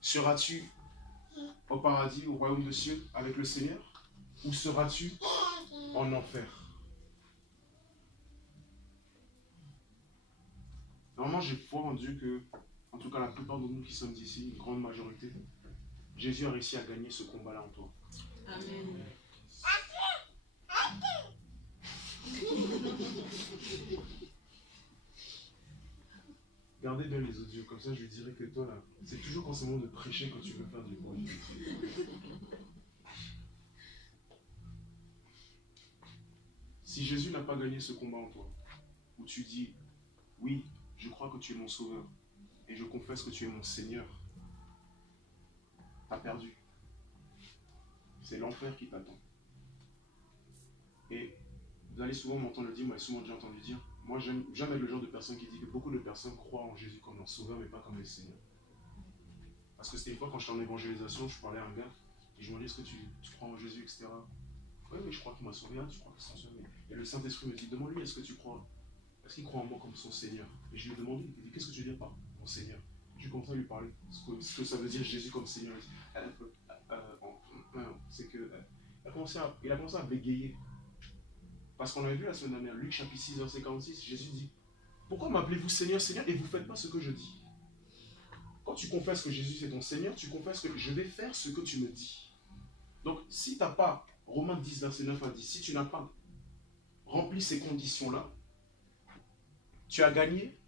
Seras-tu au paradis, au royaume des cieux, avec le Seigneur? Ou seras-tu en enfer? Normalement, j'ai foi en Dieu que, en tout cas la plupart de nous qui sommes ici, une grande majorité, Jésus a réussi à gagner ce combat-là en toi. Amen. Gardez bien les audios, comme ça je lui dirai que toi là, c'est toujours quand c'est le moment de prêcher que tu veux faire du bruit. Si Jésus n'a pas gagné ce combat en toi, où tu dis, oui, je crois que tu es mon sauveur, et je confesse que tu es mon Seigneur, tu as perdu. C'est l'enfer qui t'attend. Et vous allez souvent m'entendre le dire, moi j'ai souvent déjà entendu dire, moi j'aime être le genre de personne qui dit que beaucoup de personnes croient en Jésus comme leur sauveur, mais pas comme le Seigneur. Parce que c'était une fois quand j'étais en évangélisation, je parlais à un gars, et je me dis, est-ce que tu crois en Jésus, etc. Oui, mais je crois qu'il m'a sauvé, tu crois que c'est son Seigneur. Et le Saint-Esprit me dit, demande-lui, est-ce que tu crois? Est-ce qu'il croit en moi comme son Seigneur? Et je lui ai demandé, il dit, qu'est-ce que tu veux dire par mon Seigneur? Je commence à lui parler, ce que ça veut dire Jésus comme Seigneur. C'est que il a commencé à bégayer. Parce qu'on avait vu la semaine dernière, Luc chapitre 6, verset 46, Jésus dit, pourquoi m'appelez-vous Seigneur, Seigneur, et vous ne faites pas ce que je dis? Quand tu confesses que Jésus c'est ton Seigneur, tu confesses que je vais faire ce que tu me dis. Donc, si tu n'as pas, Romains 10, verset 9 à 10, si tu n'as pas rempli ces conditions-là, tu as gagné,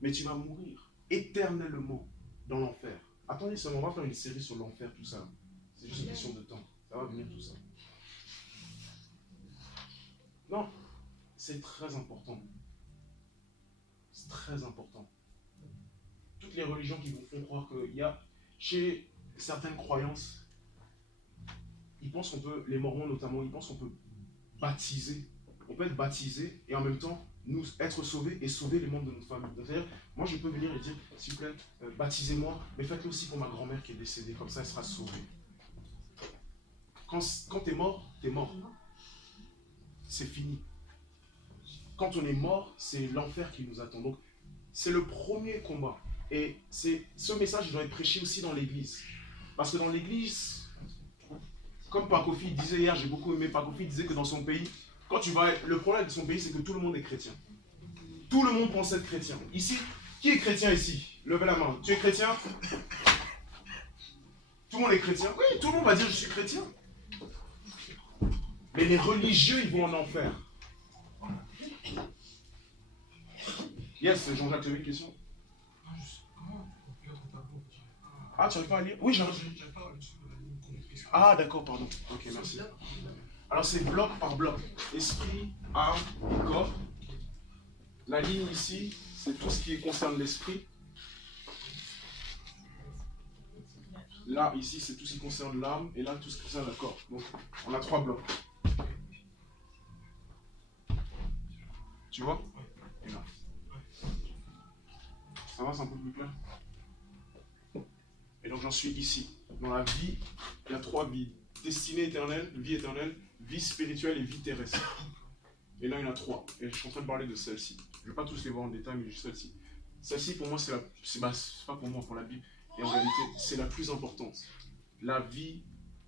mais tu vas mourir éternellement dans l'enfer. Attendez seulement, on va faire une série sur l'enfer, tout ça. C'est juste une question de temps. Ça va venir tout ça. Non, c'est très important. C'est très important. Toutes les religions qui vous font croire qu'il y a, chez certaines croyances, ils pensent qu'on peut, les mormons notamment, ils pensent qu'on peut baptiser. On peut être baptisé et en même temps, nous être sauvés et sauver les membres de notre famille. C'est-à-dire, moi je peux venir et dire, s'il vous plaît, baptisez-moi, mais faites-le aussi pour ma grand-mère qui est décédée, comme ça elle sera sauvée. Quand tu es mort, c'est fini. Quand on est mort, c'est l'enfer qui nous attend. Donc, c'est le premier combat. Et ce message doit être prêché aussi dans l'église. Parce que dans l'église, comme Pakofi disait hier, j'ai beaucoup aimé, Pakofi disait que dans son pays, quand tu vas, le problème de son pays, c'est que tout le monde est chrétien. Tout le monde pense être chrétien. Ici, qui est chrétien ici? Levez la main. Tu es chrétien? Tout le monde est chrétien? Oui, tout le monde va dire je suis chrétien. Mais les religieux, ils vont en enfer. Yes, Jean-Jacques, tu as une question? Ah, tu n'arrives pas à lire? Oui, j'arrive. Ah, d'accord, pardon. Ok, merci. Alors, c'est bloc par bloc. Esprit, âme, corps. La ligne ici, c'est tout ce qui concerne l'esprit. Là, ici, c'est tout ce qui concerne l'âme. Et là, tout ce qui concerne le corps. Donc, on a 3 blocs. Tu vois? Et là. Ça va, c'est un peu plus clair? Et donc j'en suis ici. Dans la vie, il y a 3 vies. Destinée éternelle, vie spirituelle et vie terrestre. Et là, il y en a 3. Et je suis en train de parler de celle-ci. Je ne vais pas tous les voir en détail, mais juste celle-ci. Celle-ci, pour moi, c'est pas pour moi, pour la Bible. Et en réalité, c'est la plus importante. La vie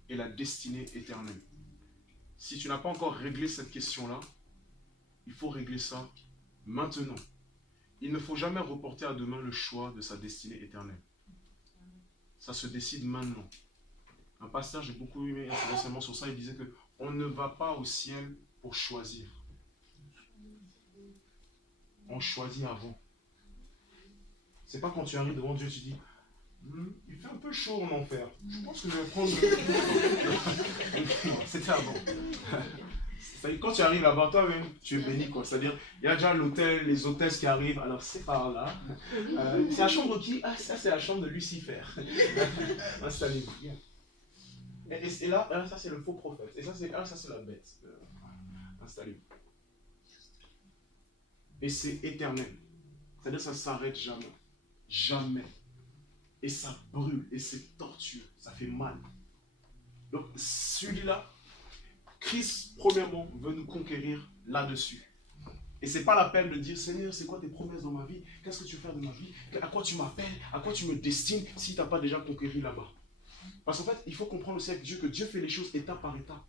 et la destinée éternelle. Si tu n'as pas encore réglé cette question-là, il faut régler ça maintenant. Il ne faut jamais reporter à demain le choix de sa destinée éternelle. Ça se décide maintenant. Un pasteur, j'ai beaucoup aimé récemment sur ça, il disait que on ne va pas au ciel pour choisir. On choisit avant. C'est pas quand tu arrives devant Dieu, tu dis il fait un peu chaud en enfer. Je pense que je vais prendre le... C'était avant. Quand tu arrives là-bas, toi-même, tu es béni, quoi. C'est-à-dire, il y a déjà l'hôtel, les hôtesses qui arrivent. Alors, c'est par là. C'est la chambre qui? Ah, ça, c'est la chambre de Lucifer. Installez-vous. Et là, ça, c'est le faux prophète. Et ça, c'est la bête. Installez-vous. Et c'est éternel. C'est-à-dire, ça ne s'arrête jamais. Jamais. Et ça brûle. Et c'est tortueux. Ça fait mal. Donc, celui-là, Christ, premièrement, veut nous conquérir là-dessus. Et ce n'est pas la peine de dire, Seigneur, c'est quoi tes promesses dans ma vie? Qu'est-ce que tu fais de ma vie? À quoi tu m'appelles? À quoi tu me destines si tu n'as pas déjà conquéri là-bas? Parce qu'en fait, il faut comprendre aussi avec Dieu que Dieu fait les choses étape par étape.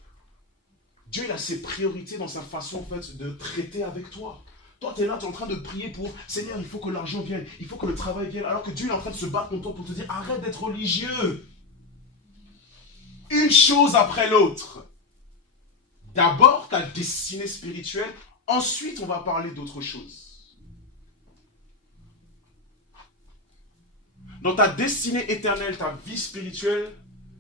Dieu, il a ses priorités dans sa façon en fait, de traiter avec toi. Toi, tu es là, tu es en train de prier pour, Seigneur, il faut que l'argent vienne, il faut que le travail vienne, alors que Dieu est en train de se battre contre toi pour te dire, arrête d'être religieux. Une chose après l'autre. D'abord ta destinée spirituelle, ensuite on va parler d'autre chose. Dans ta destinée éternelle, ta vie spirituelle,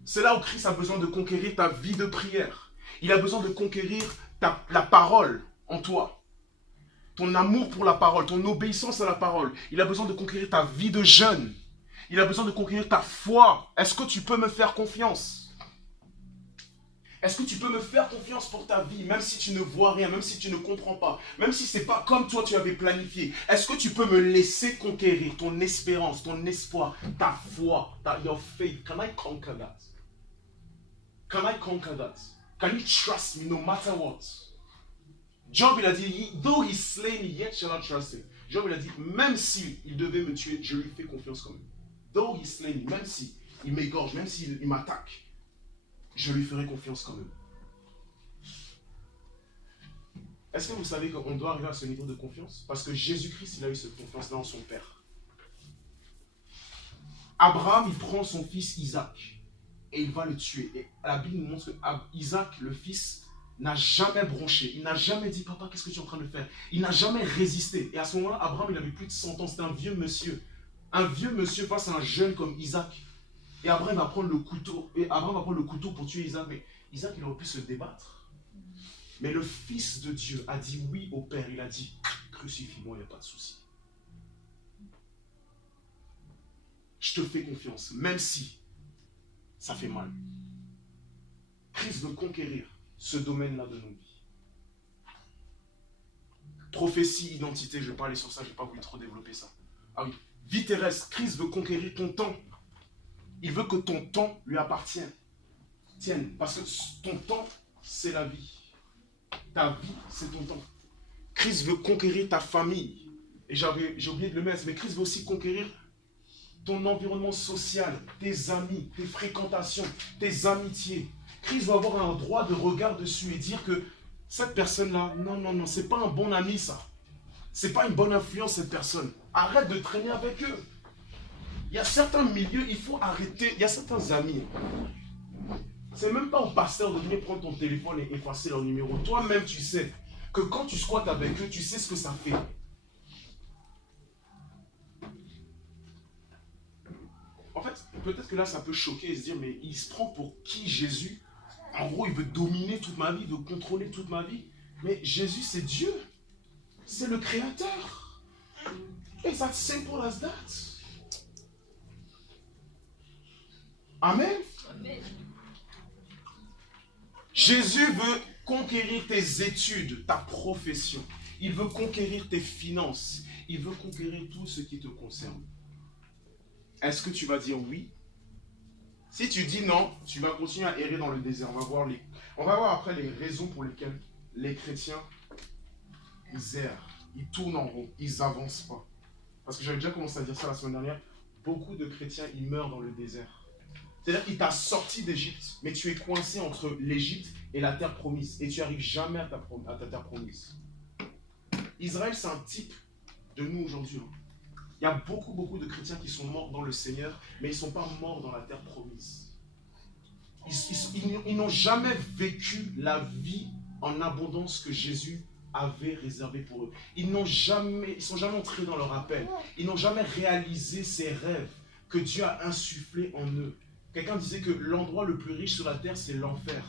c'est là où Christ a besoin de conquérir ta vie de prière. Il a besoin de conquérir la parole en toi. Ton amour pour la parole, ton obéissance à la parole. Il a besoin de conquérir ta vie de jeûne. Il a besoin de conquérir ta foi. Est-ce que tu peux me faire confiance? Est-ce que tu peux me faire confiance pour ta vie, même si tu ne vois rien, même si tu ne comprends pas, même si ce n'est pas comme toi tu avais planifié? Est-ce que tu peux me laisser conquérir ton espérance, ton espoir, ta foi, your faith? Can I conquer that? Can I conquer that? Can you trust me no matter what? Job, il a dit, though he slay me, yet shall I trust him. Job, il a dit, même si il devait me tuer, je lui fais confiance quand même. Though he slay me, même si il m'égorge, même s'il m'attaque, je lui ferai confiance quand même. Est-ce que vous savez qu'on doit arriver à ce niveau de confiance? Parce que Jésus-Christ, il a eu cette confiance-là en son Père. Abraham, il prend son fils Isaac et il va le tuer. Et la Bible nous montre que Isaac, le fils, n'a jamais bronché. Il n'a jamais dit, papa, qu'est-ce que tu es en train de faire? Il n'a jamais résisté. Et à ce moment-là, Abraham, il avait plus de 100 ans. C'était un vieux monsieur. Un vieux monsieur face à un jeune comme Isaac. Et Abraham va prendre le couteau. Et Abraham va prendre le couteau pour tuer Isaac. Mais Isaac, il aurait pu se débattre. Mais le Fils de Dieu a dit oui au Père. Il a dit, crucifie-moi, il n'y a pas de souci. Je te fais confiance, même si ça fait mal. Christ veut conquérir ce domaine-là de nos vies. Prophétie, identité, je vais pas aller sur ça, je ne vais pas vous trop développer ça. Ah oui, vie terrestre, Christ veut conquérir ton temps. Il veut que ton temps lui appartienne. Tienne, parce que ton temps, c'est la vie. Ta vie, c'est ton temps. Christ veut conquérir ta famille. Et j'ai oublié de le mettre, mais Christ veut aussi conquérir ton environnement social, tes amis, tes fréquentations, tes amitiés. Christ va avoir un droit de regard dessus et dire que cette personne-là, non, c'est pas un bon ami ça. C'est pas une bonne influence cette personne. Arrête de traîner avec eux. Il y a certains milieux, il faut arrêter. Il y a certains amis. C'est même pas au pasteur de venir prendre ton téléphone et effacer leur numéro. Toi-même, tu sais que quand tu squattes avec eux, tu sais ce que ça fait. En fait, peut-être que là, ça peut choquer et se dire, mais il se prend pour qui Jésus? En gros, il veut dominer toute ma vie, il veut contrôler toute ma vie. Mais Jésus, c'est Dieu. C'est le Créateur. It's as simple as that. Amen. Amen. Jésus veut conquérir tes études, ta profession. Il veut conquérir tes finances. Il veut conquérir tout ce qui te concerne. Est-ce que tu vas dire oui? Si tu dis non, tu vas continuer à errer dans le désert. On va voir après les raisons pour lesquelles les chrétiens, ils errent, ils tournent en rond, ils n'avancent pas. Parce que j'avais déjà commencé à dire ça la semaine dernière. Beaucoup de chrétiens, ils meurent dans le désert. C'est-à-dire qu'il t'a sorti d'Égypte, mais tu es coincé entre l'Égypte et la terre promise. Et tu n'arrives jamais à ta terre promise. Israël, c'est un type de nous aujourd'hui. Il y a beaucoup de chrétiens qui sont morts dans le Seigneur, mais ils ne sont pas morts dans la terre promise. Ils n'ont jamais vécu la vie en abondance que Jésus avait réservée pour eux. Ils ne sont jamais entrés dans leur appel. Ils n'ont jamais réalisé ces rêves que Dieu a insufflés en eux. Quelqu'un disait que l'endroit le plus riche sur la terre, c'est l'enfer.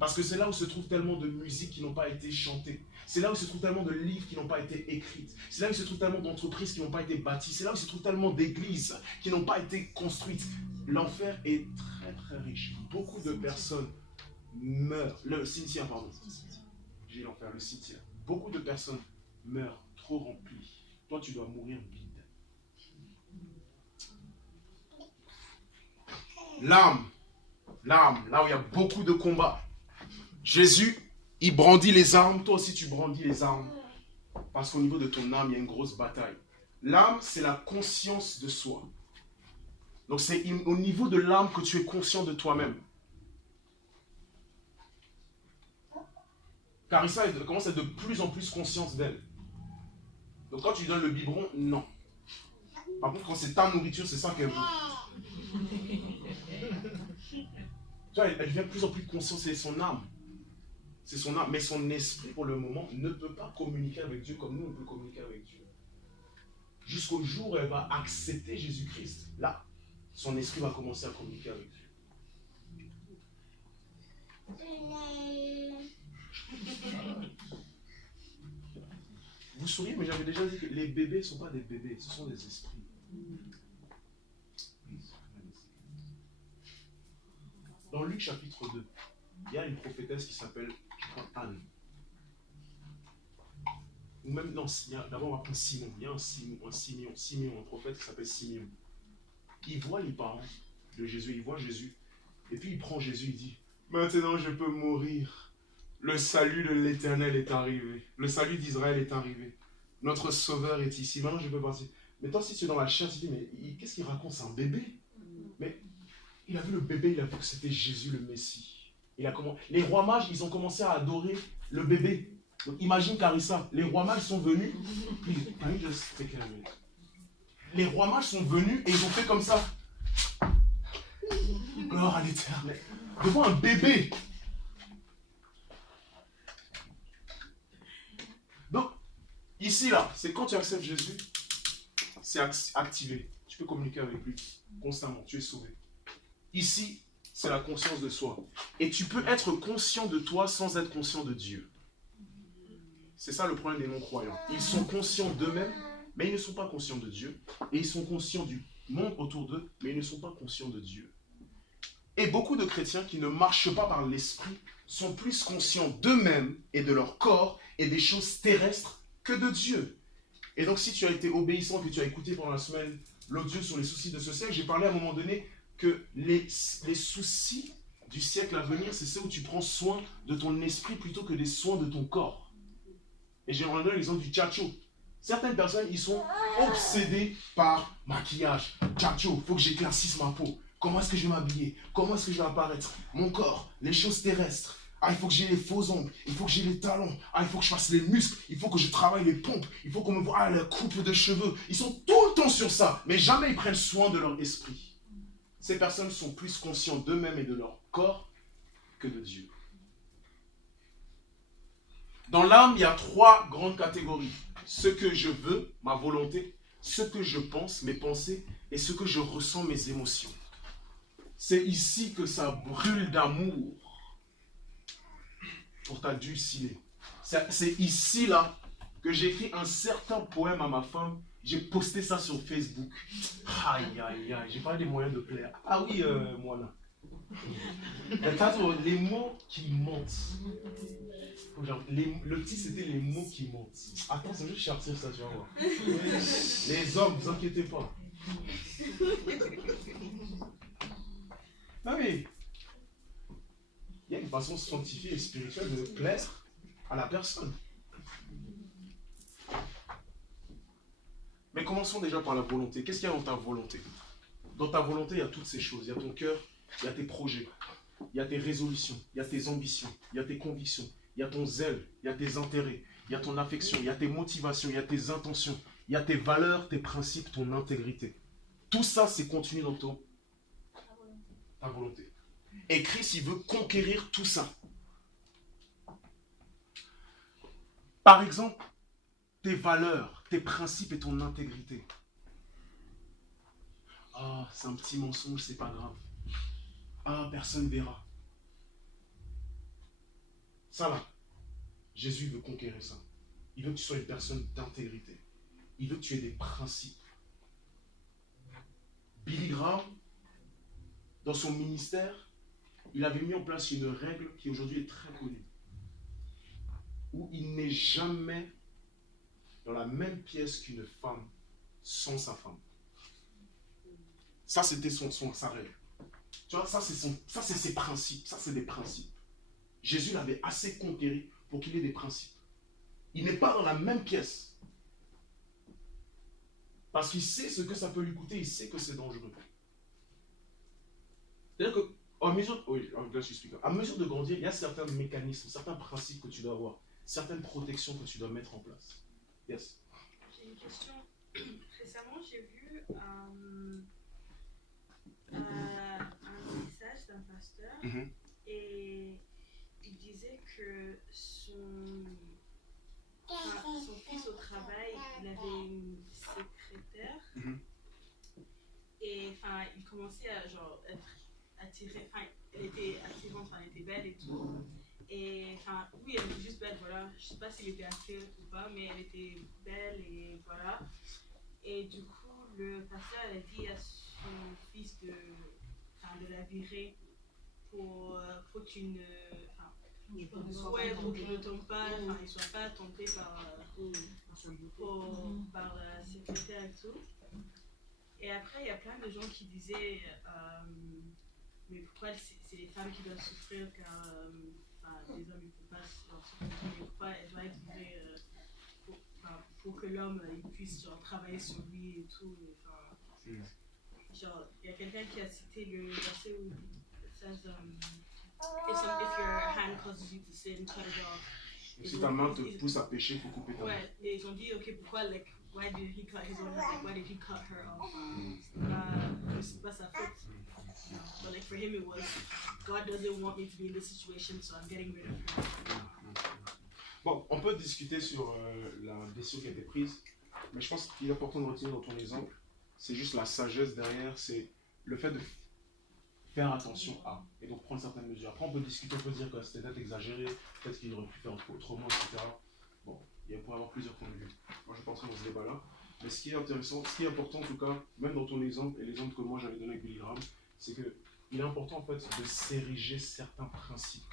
Parce que c'est là où se trouve tellement de musiques qui n'ont pas été chantées. C'est là où se trouve tellement de livres qui n'ont pas été écrits. C'est là où se trouve tellement d'entreprises qui n'ont pas été bâties. C'est là où se trouve tellement d'églises qui n'ont pas été construites. L'enfer est très riche. Beaucoup de personnes meurent. Le cimetière, pardon. J'ai dit l'enfer, le cimetière. Beaucoup de personnes meurent trop remplies. Toi, tu dois mourir vide. L'âme, là où il y a beaucoup de combats. Jésus, il brandit les armes, toi aussi tu brandis les armes. Parce qu'au niveau de ton âme, il y a une grosse bataille. L'âme, c'est la conscience de soi. Donc c'est au niveau de l'âme que tu es conscient de toi-même. Carissa commence à être de plus en plus consciente d'elle. Donc quand tu lui donnes le biberon, non. Par contre, quand c'est ta nourriture, c'est ça qu'elle veut. Tu vois, elle devient de plus en plus consciente, c'est son âme. C'est son âme, mais son esprit pour le moment ne peut pas communiquer avec Dieu comme nous on peut communiquer avec Dieu. Jusqu'au jour où elle va accepter Jésus-Christ. Là, son esprit va commencer à communiquer avec Dieu. Vous souriez, mais j'avais déjà dit que les bébés ne sont pas des bébés, ce sont des esprits. Dans Luc chapitre 2, il y a une prophétesse qui s'appelle, je crois, Anne. Ou même, non, d'abord on va prendre Simon. Il y a un prophète qui s'appelle Simeon. Il voit les parents de Jésus, il voit Jésus. Et puis il prend Jésus, il dit, maintenant je peux mourir. Le salut de l'Éternel est arrivé. Le salut d'Israël est arrivé. Notre sauveur est ici. Maintenant je peux partir. Mais toi, si tu es dans la chair, tu te dis, mais qu'est-ce qu'il raconte? C'est un bébé. Mais il a vu le bébé, il a vu que c'était Jésus le Messie. Les rois mages, ils ont commencé à adorer le bébé. Donc imagine Carissa, les rois mages sont venus. Les rois mages sont venus et ils ont fait comme ça. Gloire à l'Éternel. Devant un bébé. Donc, ici là, c'est quand tu acceptes Jésus, c'est activé. Tu peux communiquer avec lui constamment, tu es sauvé. Ici, c'est la conscience de soi. Et tu peux être conscient de toi sans être conscient de Dieu. C'est ça le problème des non-croyants. Ils sont conscients d'eux-mêmes, mais ils ne sont pas conscients de Dieu. Et ils sont conscients du monde autour d'eux, mais ils ne sont pas conscients de Dieu. Et beaucoup de chrétiens qui ne marchent pas par l'esprit sont plus conscients d'eux-mêmes et de leur corps et des choses terrestres que de Dieu. Et donc si tu as été obéissant, que tu as écouté pendant la semaine l'audio sur les soucis de ce siècle, j'ai parlé à un moment donné que les soucis du siècle à venir, c'est ceux où tu prends soin de ton esprit plutôt que des soins de ton corps. Et j'ai rendu l'exemple du tchatcho. Certaines personnes, ils sont obsédés par maquillage. Tchatcho, il faut que j'éclaircisse ma peau. Comment est-ce que je vais m'habiller? Comment est-ce que je vais apparaître? Mon corps, les choses terrestres. Ah, il faut que j'ai les faux ongles, il faut que j'ai les talons. Ah, il faut que je fasse les muscles, il faut que je travaille les pompes. Il faut qu'on me voie la coupe de cheveux. Ils sont tout le temps sur ça, mais jamais ils prennent soin de leur esprit. Ces personnes sont plus conscients d'eux-mêmes et de leur corps que de Dieu. Dans l'âme, il y a 3 grandes catégories. Ce que je veux, ma volonté, ce que je pense, mes pensées, et ce que je ressens, mes émotions. C'est ici que ça brûle d'amour pour t'adulciler. C'est ici, là, que j'ai écrit un certain poème à ma femme. J'ai posté ça sur Facebook. Aïe, aïe, aïe. J'ai pas des moyens de plaire. Ah oui, moi là. Les mots qui mentent. Le petit, c'était les mots qui mentent. Attends, c'est juste chercher ça, tu vas voir. Les hommes, vous inquiétez pas. Non mais, il y a une façon scientifique et spirituelle de plaire à la personne. Mais commençons déjà par la volonté. Qu'est-ce qu'il y a dans ta volonté? Dans ta volonté, il y a toutes ces choses. Il y a ton cœur, il y a tes projets, il y a tes résolutions, il y a tes ambitions, il y a tes convictions, il y a ton zèle, il y a tes intérêts, il y a ton affection, il y a tes motivations, il y a tes intentions, il y a tes valeurs, tes principes, ton intégrité. Tout ça, c'est contenu dans ta volonté. Et Christ, il veut conquérir tout ça. Par exemple, tes valeurs, tes principes et ton intégrité. Ah, c'est un petit mensonge, c'est pas grave. Ah, personne verra. Ça là, Jésus veut conquérir ça. Il veut que tu sois une personne d'intégrité. Il veut que tu aies des principes. Billy Graham, dans son ministère, il avait mis en place une règle qui aujourd'hui est très connue. Où il n'est jamais dans la même pièce qu'une femme sans sa femme. Ça, c'était sa règle. Tu vois, ça, c'est ses principes. Ça, c'est des principes. Jésus l'avait assez conquéri pour qu'il ait des principes. Il n'est pas dans la même pièce. Parce qu'il sait ce que ça peut lui coûter, il sait que c'est dangereux. C'est-à-dire que, à mesure de grandir, il y a certains mécanismes, certains principes que tu dois avoir, certaines protections que tu dois mettre en place. Yes. J'ai une question. Récemment, j'ai vu un message d'un pasteur et il disait que son fils au travail, il avait une secrétaire et enfin, il commençait à genre être attiré, enfin, elle était attirante, enfin, elle était belle et tout. Et enfin, oui, elle était juste belle, voilà. Je sais pas s'il était attiré ou pas, mais elle était belle et voilà. Et du coup, le pasteur a dit à son fils de la virer pour qu'il ne. Ne Ouais, pour qu'il ne tombe pas, enfin, il ne soit pas tenté par, par la secrétaire et tout. Et après, il y a plein de gens qui disaient mais pourquoi c'est les femmes qui doivent souffrir car les hommes ne peuvent pas leur souffrir, mais pourquoi elles doivent être vraies pour que l'homme il puisse genre, travailler sur lui et tout. Genre, il y a quelqu'un qui a cité le verset où it says if your hand causes you to sin, cut it off. Si ta main te pousse à pécher, il faut couper ta main. Ouais, et ils ont dit, ok, pourquoi, like, why did he cut his own hand? Like, why did he cut her off? C'est pas sa faute. But like, for him it was, God doesn't want me to be in this situation, so I'm getting rid of her. Bon, on peut discuter sur la décision qui a été prise, mais je pense qu'il est important de retenir dans ton exemple, c'est juste la sagesse derrière, c'est le fait de faire attention à, et donc prendre certaines mesures. Après, on peut discuter, on peut dire que c'était peut-être exagéré, peut-être qu'il aurait pu faire autrement, etc. Bon, il pourrait y avoir plusieurs points de vue. Moi, je ne vais pas entrer dans ce débat-là. Mais ce qui est intéressant, ce qui est important en tout cas, même dans ton exemple, et l'exemple que moi j'avais donné avec Billy Graham, c'est qu'il est important en fait de s'ériger certains principes,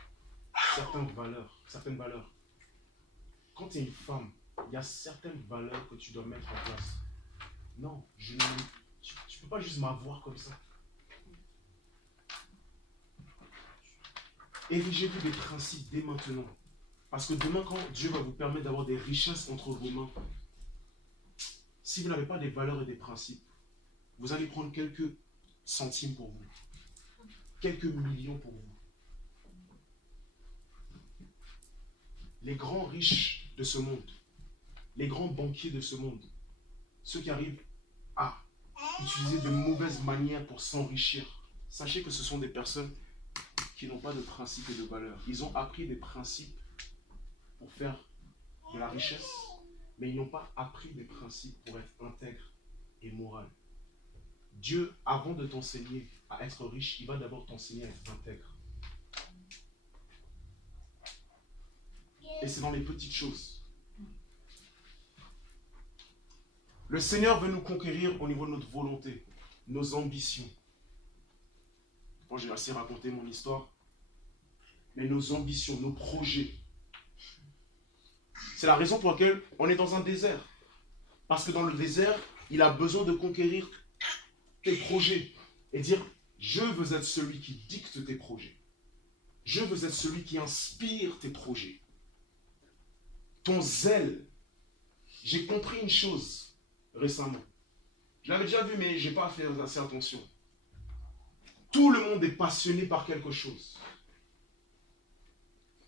certaines valeurs. Quand tu es une femme, il y a certaines valeurs que tu dois mettre en place. Non, tu ne peux pas juste m'avoir comme ça. Érigez-vous des principes dès maintenant. Parce que demain, quand Dieu va vous permettre d'avoir des richesses entre vos mains, si vous n'avez pas des valeurs et des principes, vous allez prendre quelques centimes pour vous, quelques millions pour vous. Les grands riches de ce monde, les grands banquiers de ce monde, ceux qui arrivent à utiliser de mauvaises manières pour s'enrichir, sachez que ce sont des personnes qui n'ont pas de principes et de valeurs. Ils ont appris des principes pour faire de la richesse, mais ils n'ont pas appris des principes pour être intègres et moral. Dieu, avant de t'enseigner à être riche, il va d'abord t'enseigner à être intègre. Et c'est dans les petites choses. Le Seigneur veut nous conquérir au niveau de notre volonté, nos ambitions. Bon, j'ai assez raconté mon histoire. Mais nos ambitions, nos projets. C'est la raison pour laquelle on est dans un désert. Parce que dans le désert, il a besoin de conquérir tes projets. Et dire, je veux être celui qui dicte tes projets. Je veux être celui qui inspire tes projets. Ton zèle. J'ai compris une chose récemment. Je l'avais déjà vu, mais je n'ai pas fait assez attention. Tout le monde est passionné par quelque chose.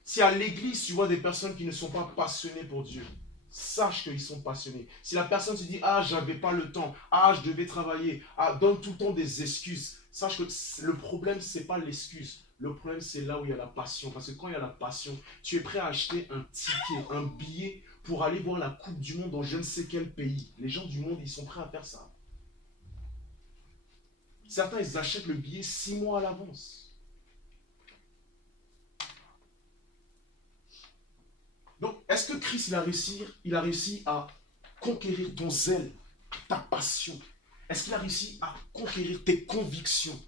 Si à l'église, tu vois des personnes qui ne sont pas passionnées pour Dieu, sache qu'ils sont passionnés. Si la personne se dit, ah, j'avais pas le temps, ah, je devais travailler, ah, donne tout le temps des excuses, sache que le problème, c'est pas l'excuse. Le problème, c'est là où il y a la passion. Parce que quand il y a la passion, tu es prêt à acheter un ticket, un billet pour aller voir la Coupe du Monde dans je ne sais quel pays. Les gens du monde, ils sont prêts à faire ça. Certains, ils achètent le billet 6 mois à l'avance. Donc, est-ce que Christ, il a réussi à conquérir ton zèle, ta passion? Est-ce qu'il a réussi à conquérir tes convictions?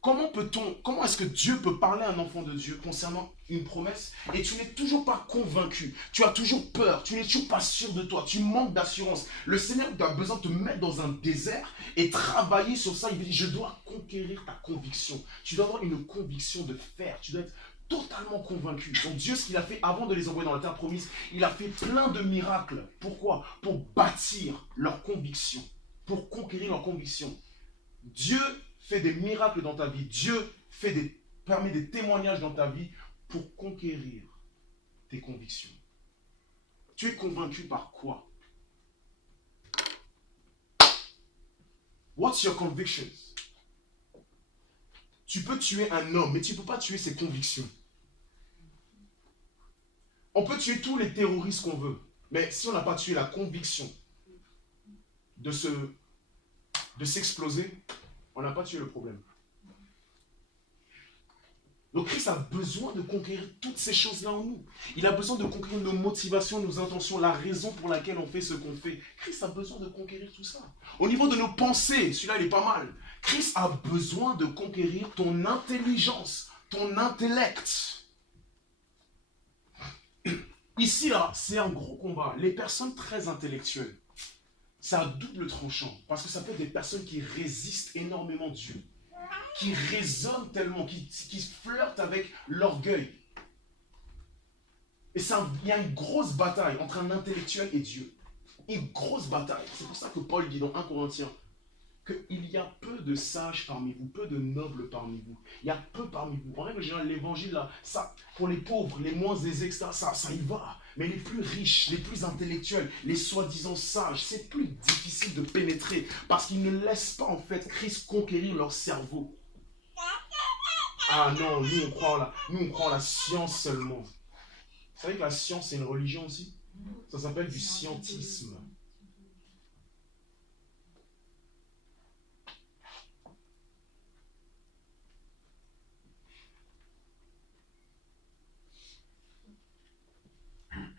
Comment est-ce que Dieu peut parler à un enfant de Dieu concernant une promesse et tu n'es toujours pas convaincu, tu as toujours peur, tu n'es toujours pas sûr de toi, tu manques d'assurance. Le Seigneur a besoin de te mettre dans un désert et travailler sur ça. Il dit, je dois conquérir ta conviction. Tu dois avoir une conviction de faire, tu dois être totalement convaincu. Donc Dieu, ce qu'il a fait avant de les envoyer dans la terre promise, il a fait plein de miracles. Pourquoi? Pour bâtir leur conviction, pour conquérir leur conviction. Dieu fait des miracles dans ta vie. Dieu permet des témoignages dans ta vie pour conquérir tes convictions. Tu es convaincu par quoi? What's your convictions? Tu peux tuer un homme, mais tu ne peux pas tuer ses convictions. On peut tuer tous les terroristes qu'on veut, mais si on n'a pas tué la conviction de s'exploser, on n'a pas tué le problème. Donc Christ a besoin de conquérir toutes ces choses-là en nous. Il a besoin de conquérir nos motivations, nos intentions, la raison pour laquelle on fait ce qu'on fait. Christ a besoin de conquérir tout ça. Au niveau de nos pensées, celui-là il est pas mal. Christ a besoin de conquérir ton intelligence, ton intellect. Ici, là, c'est un gros combat. Les personnes très intellectuelles, c'est un double tranchant. Parce que ça peut être des personnes qui résistent énormément Dieu, qui raisonnent tellement, qui flirtent avec l'orgueil. Et il y a une grosse bataille entre un intellectuel et Dieu. Une grosse bataille. C'est pour ça que Paul dit dans 1 Corinthiens qu'il y a peu de sages parmi vous, peu de nobles parmi vous. Il y a peu parmi vous. En règle générale, l'évangile, là, ça, pour les pauvres, les moins aisés, etc., ça y va. Mais les plus riches, les plus intellectuels, les soi-disant sages, c'est plus difficile de pénétrer parce qu'ils ne laissent pas, en fait, Christ conquérir leur cerveau. Ah non, nous on croit en la science seulement. Vous savez que la science, c'est une religion aussi? Ça s'appelle du scientisme.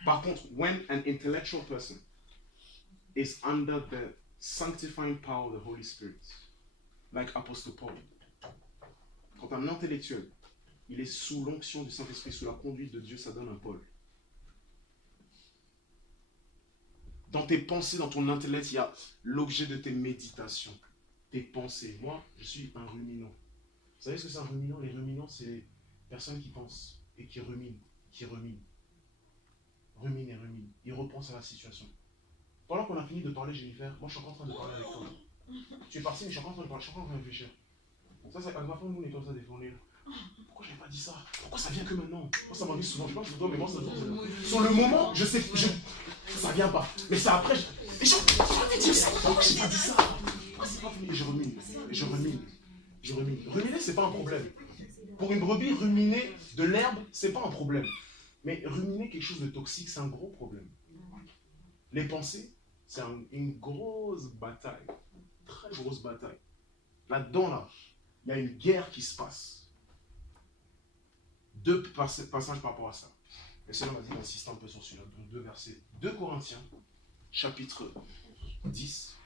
Par contre, when an intellectual person is under the sanctifying power of the Holy Spirit, like Apostle Paul, quand un intellectuel, il est sous l'onction du Saint-Esprit, sous la conduite de Dieu, ça donne un Paul. Dans tes pensées, dans ton intellect, il y a l'objet de tes méditations, tes pensées. Moi, je suis un ruminant. Vous savez ce que c'est un ruminant? Les ruminants, c'est les personnes qui pensent et qui ruminent, rumine et rumine. Il repense à la situation. Pendant qu'on a fini de parler, Jennifer, moi je suis encore en train de parler avec toi. Tu es parti, mais je suis encore en train de parler, je suis encore en train de réfléchir. Ça, c'est à ma femme, nous, on est comme ça, des fois, on est là. Pourquoi je n'ai pas dit ça? Pourquoi ça vient que maintenant? Moi, ça m'arrive souvent, je pense que toi, mais moi, ça vient. Sur le moment, je sais, ça vient pas. Mais c'est après, j'ai envie de dire ça. Pourquoi je n'ai pas dit ça? C'est pas fini, je rumine. Ruminer, c'est pas un problème. Pour une brebis, ruminer de l'herbe, c'est pas un problème. Mais ruminer quelque chose de toxique, c'est un gros problème. Les pensées, c'est une grosse bataille. Très grosse bataille. Là-dedans, là, il y a une guerre qui se passe. Deux passages par rapport à ça. Et cela m'a dit d'insister un peu sur celui-là. Donc 2 versets. 2 Corinthiens, chapitre 10.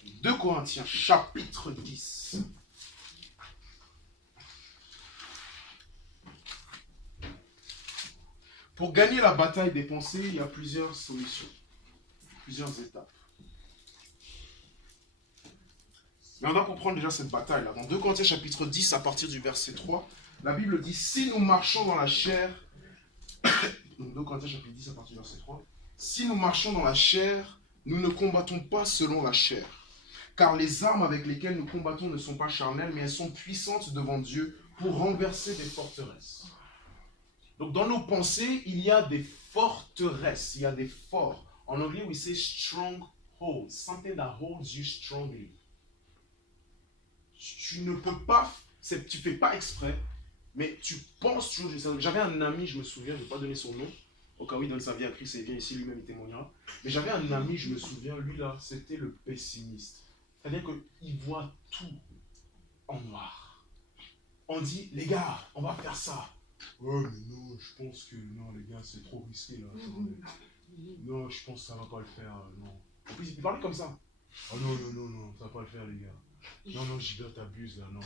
« 2 Corinthiens, chapitre 10. Pour gagner la bataille des pensées, il y a plusieurs solutions, plusieurs étapes. Mais on va comprendre déjà cette bataille-là. Dans 2 Corinthiens, chapitre 10, à partir du verset 3, la Bible dit « Si nous marchons dans la chair... » Donc 2 Corinthiens, chapitre 10, à partir du verset 3. « Si nous marchons dans la chair, nous ne combattons pas selon la chair. Car les armes avec lesquelles nous combattons ne sont pas charnelles, mais elles sont puissantes devant Dieu pour renverser des forteresses. » Donc dans nos pensées, il y a des forteresses, il y a des forts. En anglais, we say stronghold, something that holds you strongly. Tu ne peux pas, tu fais pas exprès, mais tu penses toujours. J'avais un ami, je me souviens, je ne vais pas donner son nom, au cas où il donne sa vie à Christ et vient ici, lui-même il témoignera. Mais j'avais un ami, je me souviens, lui là, c'était le pessimiste. C'est-à-dire qu'il voit tout en noir. On dit, les gars, on va faire ça. Ouais, mais non, je pense que, non, les gars, c'est trop risqué là. Non, je pense que ça va pas le faire, non. En plus, il parlait comme ça. Oh non, ça va pas le faire, les gars. Non, Gilbert, t'abuses là, non.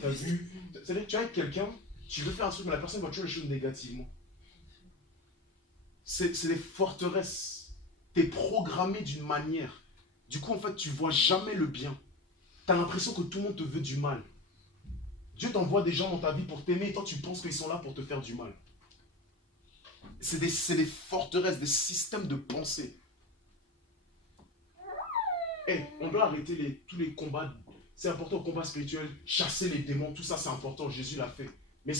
T'as vu? C'est-à-dire que tu es avec quelqu'un, tu veux faire un truc, mais la personne va toujours les choses négativement. C'est des forteresses. T'es programmé d'une manière. Du coup, en fait, tu vois jamais le bien. Tu as l'impression que tout le monde te veut du mal. Dieu t'envoie des gens dans ta vie pour t'aimer et toi, tu penses qu'ils sont là pour te faire du mal. C'est des forteresses, des systèmes de pensée. On doit arrêter tous les combats. C'est important, le combat spirituel, chasser les démons, tout ça, c'est important. Jésus l'a fait. Mais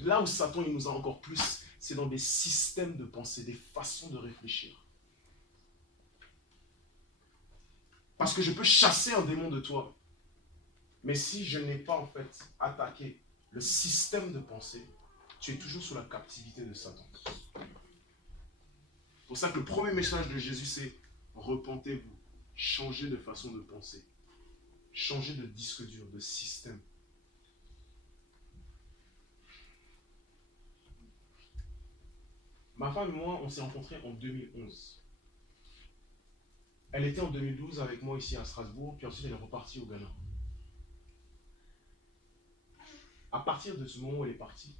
là où Satan il nous a encore plus, c'est dans des systèmes de pensée, des façons de réfléchir. Parce que je peux chasser un démon de toi. Mais si je n'ai pas en fait attaqué le système de pensée, tu es toujours sous la captivité de Satan. C'est pour ça que le premier message de Jésus, c'est repentez-vous changer de façon de penser, changer de disque dur, de système. Ma femme et moi, on s'est rencontrés en 2011. Elle était en 2012 avec moi ici à Strasbourg, puis ensuite elle est repartie au Ghana. À partir de ce moment où elle est partie,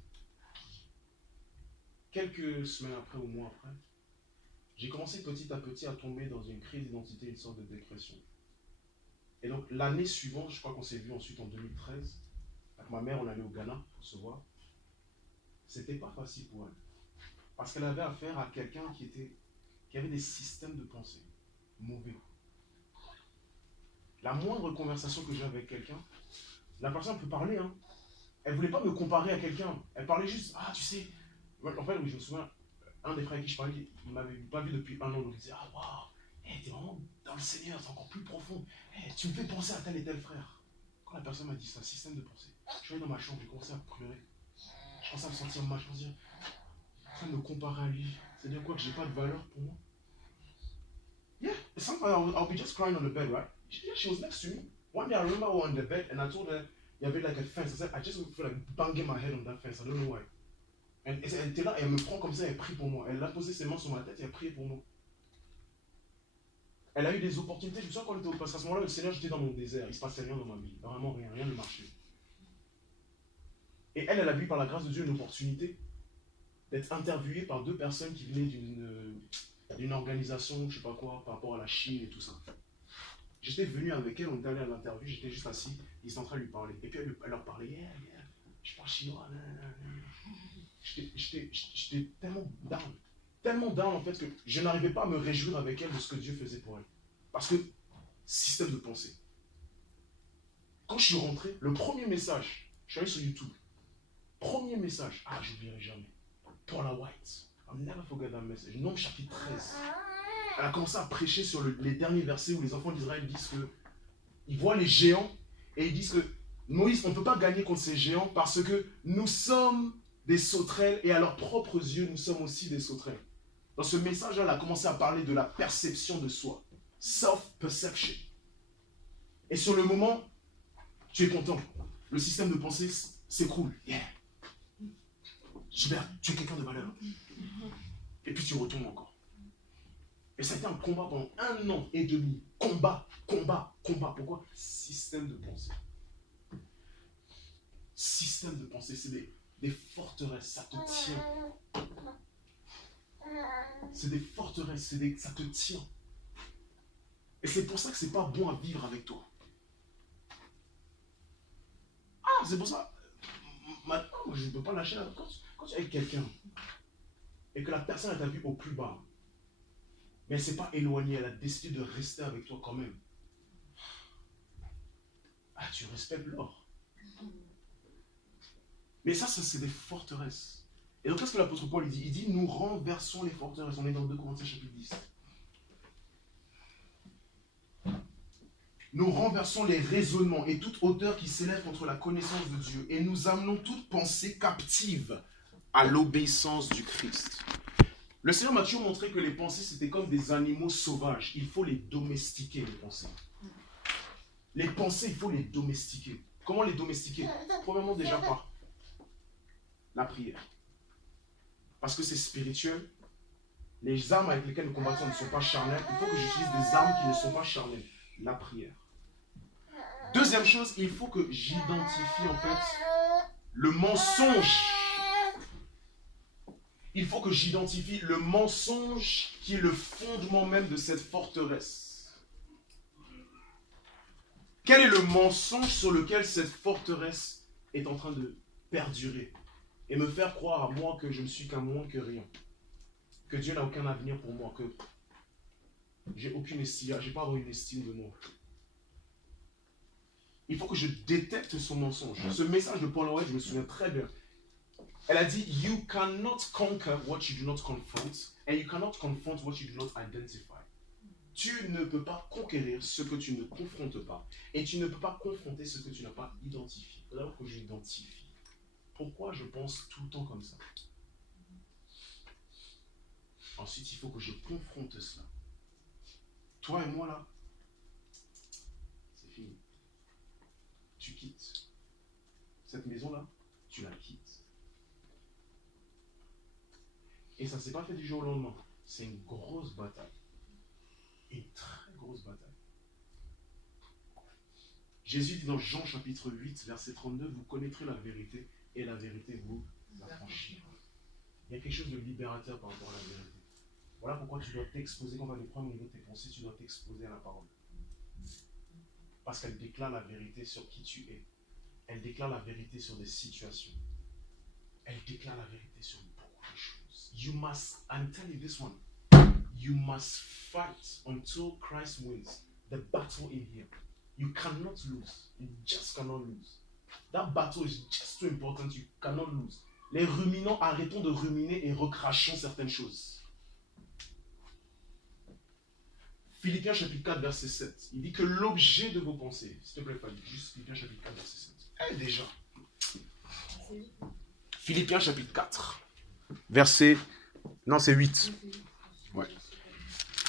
quelques semaines après ou mois après, j'ai commencé petit à petit à tomber dans une crise d'identité, une sorte de dépression. Et donc l'année suivante, je crois qu'on s'est vu ensuite en 2013, avec ma mère, on allait au Ghana pour se voir. C'était pas facile pour elle. Parce qu'elle avait affaire à quelqu'un qui avait des systèmes de pensée mauvais. La moindre conversation que j'ai avec quelqu'un, la personne peut parler, hein. Elle ne voulait pas me comparer à quelqu'un. Elle parlait juste, ah tu sais, en fait, oui, je me souviens, un des frères avec qui je parlais, il ne m'avait pas vu depuis 1 an, donc il disait, ah waouh, hey, t'es vraiment dans le Seigneur, c'est encore plus profond. Hey, tu me fais penser à tel et tel frère. Quand la personne m'a dit ça, système de pensée, je suis allé dans ma chambre, j'ai commencé à pleurer. Je commençais à me sentir mal, je me disais, en train de me comparer à lui, c'est-à-dire quoi, que j'ai pas de valeur pour moi? Yeah, sometimes I'll be just crying on the bed, right? She was next to me. One day I remember we were on the bed and I told her, il y avait like a fence. I said, I just feel like banging my head on that fence. I don't know why. Elle était là, elle me prend comme ça, elle prie pour moi. Elle a posé ses mains sur ma tête et elle priait pour moi. Elle a eu des opportunités. Je me souviens quand on était au parce qu'à ce moment-là, le Seigneur, j'étais dans mon désert. Il se passait rien dans ma vie. Vraiment rien, rien ne marchait. Et elle a vu par la grâce de Dieu une opportunité d'être interviewée par 2 personnes qui venaient d'une organisation, je sais pas quoi, par rapport à la Chine et tout ça. J'étais venu avec elle, on est allé à l'interview, j'étais juste assis, ils sont en train de lui parler. Et puis elle leur parlait, yeah, je parle chinois, J'étais tellement down en fait que je n'arrivais pas à me réjouir avec elle de ce que Dieu faisait pour elle. Parce que, système de pensée. Quand je suis rentré, le premier message, je suis allé sur YouTube, premier message, ah j'oublierai jamais, Paula White, I'll never forget that message, Nombre chapitre 13. Elle a commencé à prêcher sur les derniers versets où les enfants d'Israël disent que ils voient les géants et ils disent que Moïse, on ne peut pas gagner contre ces géants parce que nous sommes des sauterelles et à leurs propres yeux, nous sommes aussi des sauterelles. Dans ce message-là, elle a commencé à parler de la perception de soi. Self-perception. Et sur le moment, tu es content. Le système de pensée s'écroule. Yeah. Super, tu es quelqu'un de valeur. Et puis tu retombes encore. Et ça a été un combat pendant 1 an et demi. Combat. Pourquoi? Système de pensée. Système de pensée, c'est des forteresses, ça te tient. C'est des forteresses, ça te tient. Et c'est pour ça que c'est pas bon à vivre avec toi. Ah, c'est pour ça. Maintenant, je ne peux pas lâcher la... Quand tu es avec quelqu'un et que la personne t'a vu au plus bas, mais elle ne s'est pas éloignée, elle a décidé de rester avec toi quand même. Ah, tu respectes l'or. Mais ça c'est des forteresses. Et donc, qu'est-ce que l'apôtre Paul dit? Il dit, nous renversons les forteresses. On est dans 2 Corinthiens chapitre 10. Nous renversons les raisonnements et toute hauteur qui s'élève contre la connaissance de Dieu. Et nous amenons toute pensée captive à l'obéissance du Christ. Le Seigneur m'a toujours montré que les pensées, c'était comme des animaux sauvages. Il faut les domestiquer, les pensées. Les pensées, il faut les domestiquer. Comment les domestiquer? Premièrement, déjà par la prière. Parce que c'est spirituel. Les armes avec lesquelles nous combattons ne sont pas charnelles. Il faut que j'utilise des armes qui ne sont pas charnelles. La prière. Deuxième chose, il faut que j'identifie en fait le mensonge. Il faut que j'identifie le mensonge qui est le fondement même de cette forteresse. Quel est le mensonge sur lequel cette forteresse est en train de perdurer et me faire croire à moi que je ne suis qu'un moins que rien, que Dieu n'a aucun avenir pour moi, que j'ai aucune estime, je n'ai pas avoir une estime de moi. Il faut que je détecte son mensonge. Ce message de Paula White, je me souviens très bien. Elle a dit, you cannot conquer what you do not confront, and you cannot confront what you do not identify. Tu ne peux pas conquérir ce que tu ne confrontes pas, et tu ne peux pas confronter ce que tu n'as pas identifié. Il faut d'abord que j'identifie. Pourquoi je pense tout le temps comme ça? Ensuite, il faut que je confronte cela. Toi et moi là, fini. Tu quittes. Cette maison-là, tu la quittes. Et ça ne s'est pas fait du jour au lendemain. C'est une grosse bataille. Une très grosse bataille. Jésus dit dans Jean chapitre 8, verset 32, vous connaîtrez la vérité et la vérité vous affranchira. Il y a quelque chose de libérateur par rapport à la vérité. Voilà pourquoi tu dois t'exposer, quand tu as des problèmes au niveau de tes pensées, tu dois t'exposer à la parole. Parce qu'elle déclare la vérité sur qui tu es. Elle déclare la vérité sur des situations. Elle déclare la vérité sur beaucoup de choses. You must, I'm telling you this one, you must fight until Christ wins the battle in here. You cannot lose. You just cannot lose. That battle is just too important. You cannot lose. Les ruminants, arrêtons de ruminer et recrachons certaines choses. Philippiens chapitre 4, verset 7. Il dit que l'objet de vos pensées, s'il te plaît, Fanny, juste Philippiens chapitre 4, verset 7. Déjà. Philippiens chapitre 4, verset... Non, c'est 8. Ouais.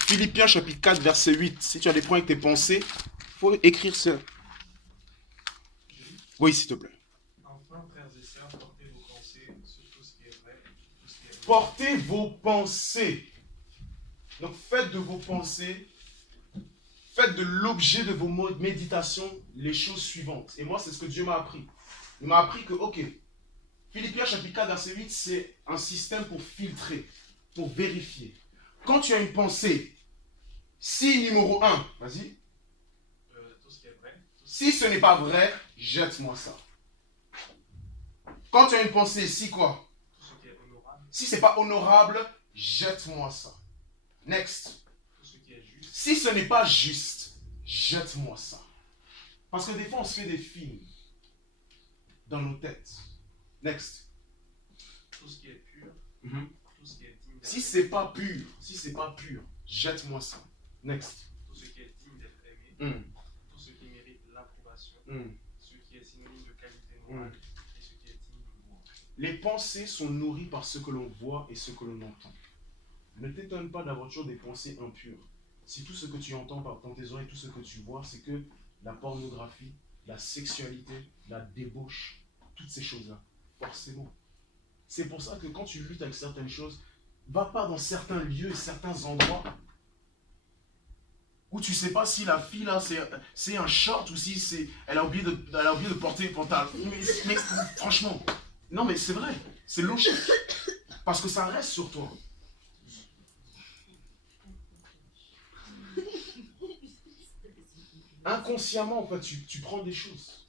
Philippiens chapitre 4, verset 8. Si tu as des points avec tes pensées, il faut écrire ça. Oui, s'il te plaît. Enfin, frères et sœurs, portez vos pensées sur tout ce qui est vrai, tout ce qui est bon. Portez vos pensées. Donc faites de vos pensées, faites de l'objet de vos méditations les choses suivantes. Et moi, c'est ce que Dieu m'a appris. Il m'a appris que, ok, Philippiens chapitre 4, verset 8, c'est un système pour filtrer, pour vérifier. Quand tu as une pensée, si numéro 1, vas-y. Tout ce qui est vrai. Si ce n'est pas vrai, jette-moi ça. Quand tu as une pensée, si quoi? Tout ce qui est honorable. Si ce n'est pas honorable, jette-moi ça. Next. Tout ce qui est juste. Si ce n'est pas juste, jette-moi ça. Parce que des fois, on se fait des films dans nos têtes. Next. Tout ce qui est pur. Mm-hmm. Tout ce qui est digne d'être Si c'est pas pur, jette-moi ça. Next. Tout ce qui est digne d'être aimé. Mm. Tout ce qui mérite l'approbation. Mm. Ce qui est synonyme de qualité morale. Et ce qui est digne de louange. Les pensées sont nourries par ce que l'on voit et ce que l'on entend. Ne t'étonne pas d'avoir toujours des pensées impures. Si tout ce que tu entends dans tes oreilles, tout ce que tu vois, c'est que la pornographie, la sexualité, la débauche, toutes ces choses-là, forcément. C'est pour ça que quand tu luttes avec certaines choses, va pas dans certains lieux et certains endroits où tu sais pas si la fille là c'est un short ou si elle a oublié de porter les pantalons. Mais franchement, non mais c'est vrai, c'est logique. Parce que ça reste sur toi. Inconsciemment, en fait, tu prends des choses.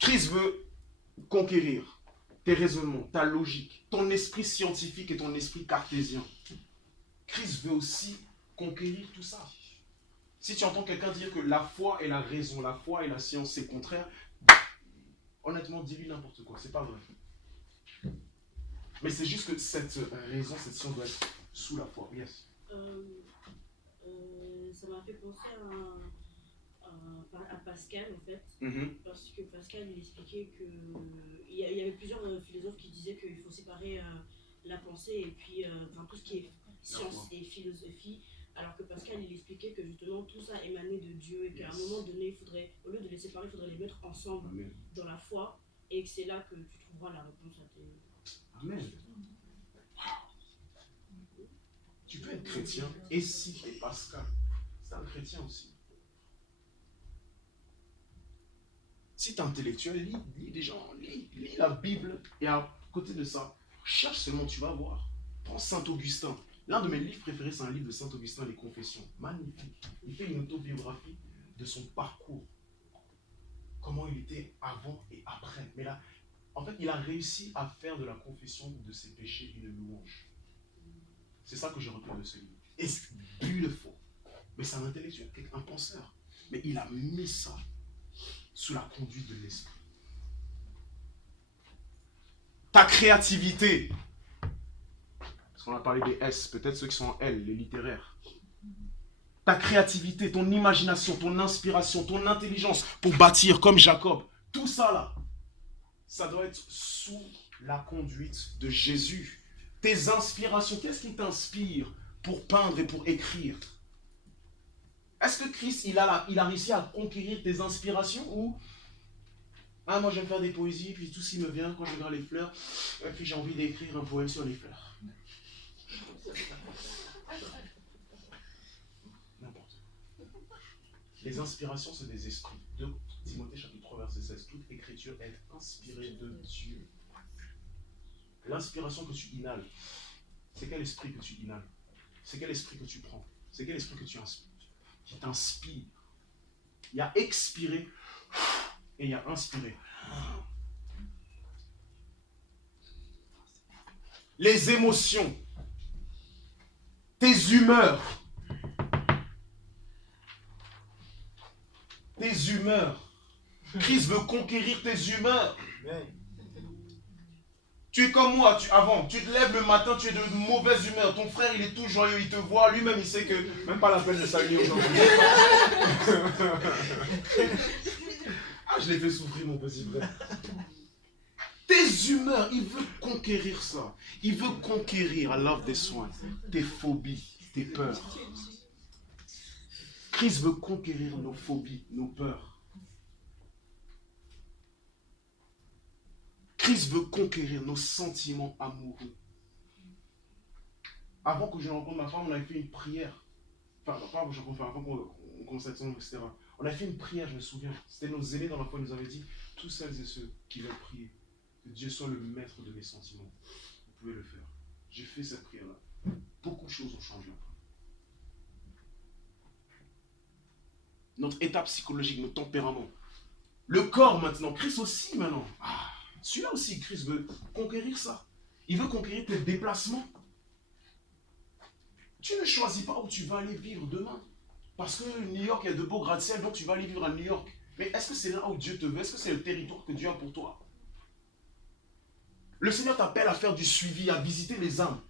Christ veut conquérir tes raisonnements, ta logique, ton esprit scientifique et ton esprit cartésien. Christ veut aussi conquérir tout ça. Si tu entends quelqu'un dire que la foi et la raison, la foi et la science, c'est contraire, honnêtement, dis-lui n'importe quoi, c'est pas vrai. Mais c'est juste que cette raison, cette science doit être sous la foi. Yes. Ça m'a fait penser à Pascal en fait, parce que Pascal il expliquait que il y avait plusieurs philosophes qui disaient qu'il faut séparer la pensée et puis tout ce qui est science et philosophie, alors que Pascal il expliquait que justement tout ça émanait de Dieu et qu'à un moment donné il faudrait, au lieu de les séparer, il faudrait les mettre ensemble dans la foi et que c'est là que tu trouveras la réponse à tes... Amen. Tu peux être chrétien et si et Pascal, c'est un chrétien aussi. Si tu es intellectuel, lis des gens, lis la Bible et à côté de ça, cherche seulement, tu vas voir. Prends Saint-Augustin. L'un de mes livres préférés, c'est un livre de Saint-Augustin, Les Confessions. Magnifique. Il fait une autobiographie de son parcours. Comment il était avant et après. Mais là, en fait, il a réussi à faire de la confession de ses péchés une louange. C'est ça que je retrouve de ce livre. Et c'est beautiful. Mais c'est un intellectuel, un penseur. Mais il a mis ça sous la conduite de l'esprit. Ta créativité. Parce qu'on a parlé des S, peut-être ceux qui sont en L, les littéraires. Ta créativité, ton imagination, ton inspiration, ton intelligence pour bâtir comme Jacob. Tout ça là, ça doit être sous la conduite de Jésus. Tes inspirations, qu'est-ce qui t'inspire pour peindre et pour écrire? Est-ce que Christ, il a réussi à conquérir tes inspirations ou moi j'aime faire des poésies, puis tout ce qui me vient quand je regarde les fleurs, puis j'ai envie d'écrire un poème sur les fleurs. N'importe. Les inspirations, c'est des esprits. 2 Timothée chapitre 3 verset 16. Toute écriture est inspirée de Dieu. L'inspiration que tu inhales, c'est quel esprit que tu inhales? C'est quel esprit que tu prends? C'est quel esprit que tu inspires? Qui t'inspire. Il y a expiré et il y a inspiré. Les émotions, tes humeurs, Christ veut conquérir tes humeurs. Tu es comme moi, avant, tu te lèves le matin, tu es de mauvaise humeur. Ton frère, il est tout joyeux, il te voit, lui-même, il sait que même pas la peine de saluer aujourd'hui. Je l'ai fait souffrir, mon petit frère. Tes humeurs, il veut conquérir ça. Il veut conquérir, I love this one, tes phobies, tes peurs. Christ veut conquérir nos phobies, nos peurs. Christ veut conquérir nos sentiments amoureux. Avant que je rencontre ma femme, on avait fait une prière. Avant qu'on commence à être ensemble, etc. On a fait une prière, je me souviens. C'était nos aînés dans la foi, ils nous avaient dit, tous celles et ceux qui veulent prier, que Dieu soit le maître de mes sentiments. Vous pouvez le faire. J'ai fait cette prière-là. Beaucoup de choses ont changé après. Notre état psychologique, notre tempérament. Le corps maintenant, Christ aussi maintenant. Celui-là aussi, Christ veut conquérir ça. Il veut conquérir tes déplacements. Tu ne choisis pas où tu vas aller vivre demain. Parce que New York, il y a de beaux gratte-ciel, donc tu vas aller vivre à New York. Mais est-ce que c'est là où Dieu te veut? Est-ce que c'est le territoire que Dieu a pour toi? Le Seigneur t'appelle à faire du suivi, à visiter les âmes.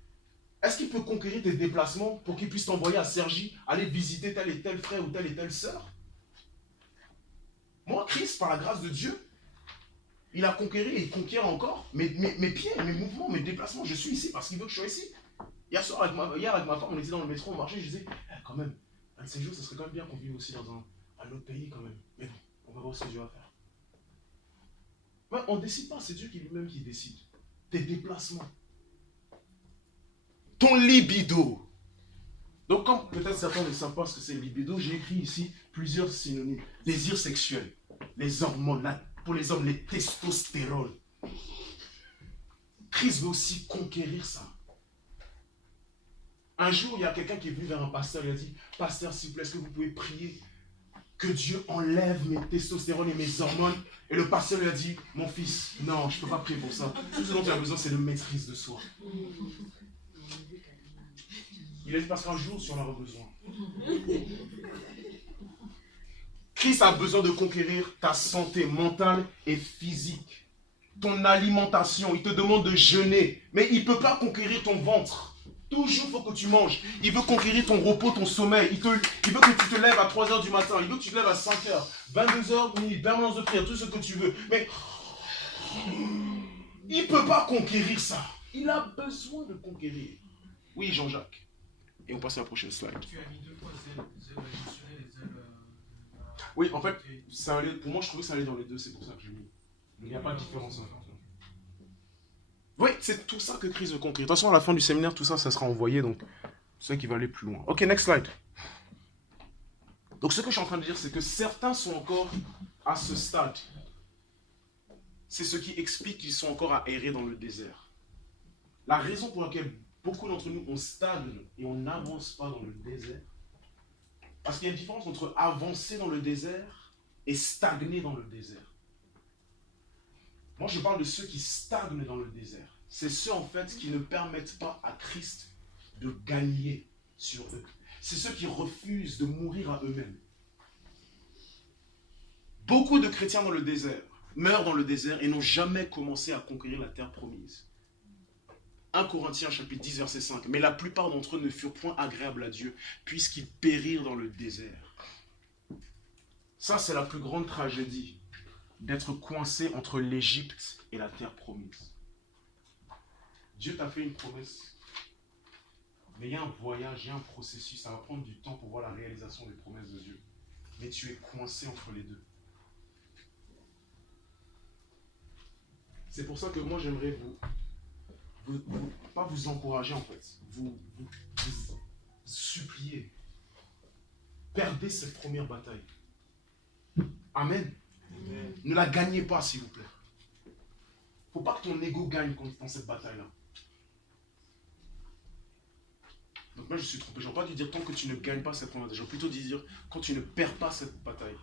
Est-ce qu'il peut conquérir tes déplacements pour qu'il puisse t'envoyer à Cergy, aller visiter tel et tel frère ou telle et telle sœur? Moi, Christ, par la grâce de Dieu, il a conquéri et il conquiert encore mes pieds, mes mouvements, mes déplacements. Je suis ici parce qu'il veut que je sois ici. Hier avec ma femme, on était dans le métro, on marchait, je disais, quand même, un de ces jours, ça serait quand même bien qu'on vive aussi dans un autre pays quand même. Mais bon, on va voir ce que Dieu va faire. Mais on ne décide pas, c'est Dieu qui lui-même qui décide. Tes déplacements. Ton libido. Donc comme peut-être certains ne savent pas ce que c'est le libido, j'ai écrit ici plusieurs synonymes. Désir sexuel, les hormones, pour les hommes, les testostérones. Christ veut aussi conquérir ça. Un jour, il y a quelqu'un qui est venu vers un pasteur, il a dit, « Pasteur, s'il vous plaît, est-ce que vous pouvez prier que Dieu enlève mes testostérones et mes hormones ?» Et le pasteur lui a dit, « Mon fils, non, je ne peux pas prier pour ça. Tout ce dont tu as besoin, c'est de maîtrise de soi. » Il a dit, parce qu'un jour, tu en auras besoin. Christ a besoin de conquérir ta santé mentale et physique. Ton alimentation, il te demande de jeûner, mais il ne peut pas conquérir ton ventre. Toujours, il faut que tu manges. Il veut conquérir ton repos, ton sommeil. Il veut que tu te lèves à 3h du matin. Il veut que tu te lèves à 5h, 22h, minuit, permanence de prière, tout ce que tu veux. Mais il ne peut pas conquérir ça. Il a besoin de conquérir. Oui, Jean-Jacques. Et on passe à la prochaine slide. Tu as mis 2 fois mentionné les ailes. Oui, en fait, ça allait, pour moi, je trouvais que ça allait dans les deux. C'est pour ça que j'ai mis. Il n'y a pas de différence. Oui, c'est tout ça que Christ veut conquérir. De toute façon, à la fin du séminaire, tout ça, ça sera envoyé. Donc, c'est ça qui va aller plus loin. Ok, next slide. Donc, ce que je suis en train de dire, c'est que certains sont encore à ce stade. C'est ce qui explique qu'ils sont encore à errer dans le désert. La raison pour laquelle beaucoup d'entre nous, on stagne et on n'avance pas dans le désert, parce qu'il y a une différence entre avancer dans le désert et stagner dans le désert. Moi, je parle de ceux qui stagnent dans le désert. C'est ceux, en fait, qui ne permettent pas à Christ de gagner sur eux. C'est ceux qui refusent de mourir à eux-mêmes. Beaucoup de chrétiens dans le désert meurent dans le désert et n'ont jamais commencé à conquérir la terre promise. 1 Corinthiens chapitre 10 verset 5. Mais la plupart d'entre eux ne furent point agréables à Dieu, puisqu'ils périrent dans le désert. Ça, c'est la plus grande tragédie, d'être coincé entre l'Égypte et la terre promise. Dieu t'a fait une promesse. Mais il y a un voyage, il y a un processus, ça va prendre du temps pour voir la réalisation des promesses de Dieu. Mais tu es coincé entre les deux. C'est pour ça que moi j'aimerais pas vous encourager en fait, vous supplier. Perdez cette première bataille. Amen. Amen. Ne la gagnez pas s'il vous plaît. Faut pas que ton ego gagne dans cette bataille-là. Donc moi je suis trompé. J'aurais pas dû dire tant que tu ne gagnes pas cette première bataille. J'aurais plutôt dû dire quand tu ne perds pas cette bataille.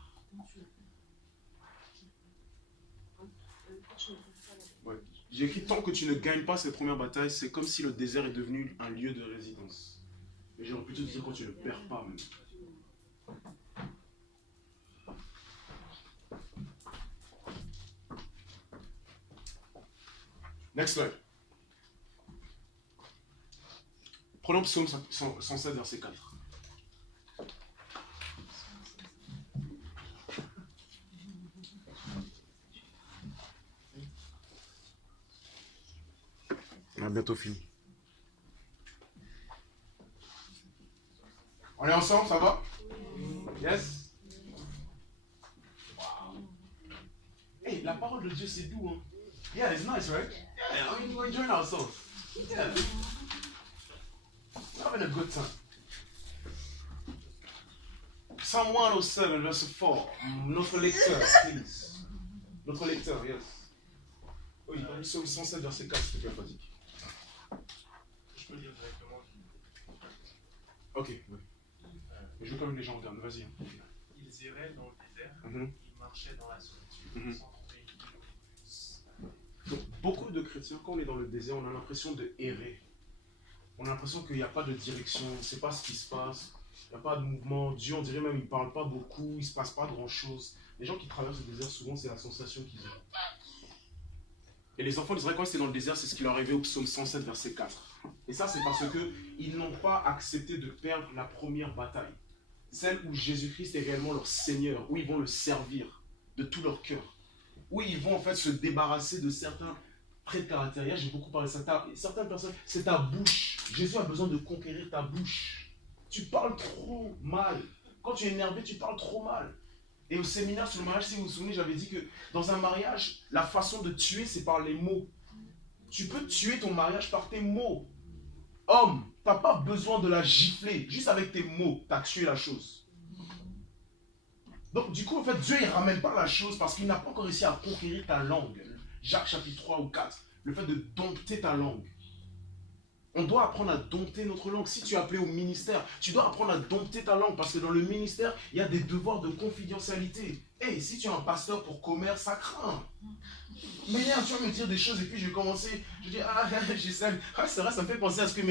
Ouais. J'ai écrit tant que tu ne gagnes pas cette première bataille, c'est comme si le désert est devenu un lieu de résidence. Mais j'aurais plutôt dû dire quand tu ne perds pas même. Next slide. Prenons Psaume 107, verset 4. On a bientôt fini. On est ensemble, ça va? Yes? Wow. Hey, la parole de Dieu, c'est doux, hein? Yeah, it's nice, right? Yeah, I mean, we're enjoying ourselves. Yeah. Having a good time. Psalm 107, verset 4. Notre lecteur, please. Notre lecteur, yes. Oui, Psaume 107, verset 4, s'il te plaît, Fadi. Je peux lire directement. Ok, oui. Je veux quand même que les gens regardent, vas-y. Hein. Ils iraient dans le désert, Mhm. ils marchaient dans la solitude, Mhm. sans trouver une Donc, beaucoup de chrétiens, quand on est dans le désert, on a l'impression de errer. On a l'impression qu'il n'y a pas de direction, on ne sait pas ce qui se passe, il n'y a pas de mouvement. Dieu, on dirait même, il ne parle pas beaucoup, il ne se passe pas grand-chose. Les gens qui traversent le désert, souvent, c'est la sensation qu'ils ont. Et les enfants d'Israël, quand ils étaient dans le désert, c'est ce qui leur arrivait au psaume 107, verset 4. Et ça, c'est parce qu'ils n'ont pas accepté de perdre la première bataille. Celle où Jésus-Christ est réellement leur Seigneur, où ils vont le servir de tout leur cœur. Où ils vont en fait se débarrasser de certains traits de caractère. Hier, j'ai beaucoup parlé de ça. Certaines personnes, c'est ta bouche. Jésus a besoin de conquérir ta bouche. Tu parles trop mal. Quand tu es énervé, tu parles trop mal. Et au séminaire sur le mariage, si vous vous souvenez, j'avais dit que dans un mariage, la façon de tuer, c'est par les mots. Tu peux tuer ton mariage par tes mots. Homme, tu n'as pas besoin de la gifler. Juste avec tes mots, tu as tué la chose. Donc du coup, en fait, Dieu, il ne ramène pas la chose parce qu'il n'a pas encore réussi à conquérir ta langue. Jacques chapitre 3 ou 4. Le fait de dompter ta langue. On doit apprendre à dompter notre langue. Si tu es appelé au ministère, tu dois apprendre à dompter ta langue parce que dans le ministère, il y a des devoirs de confidentialité. Et si tu es un pasteur pour commerce, ça craint. Mais hier, tu vas me dire des choses et puis je vais commencer, je dis, Gisèle, c'est vrai, ça me fait penser à ce que...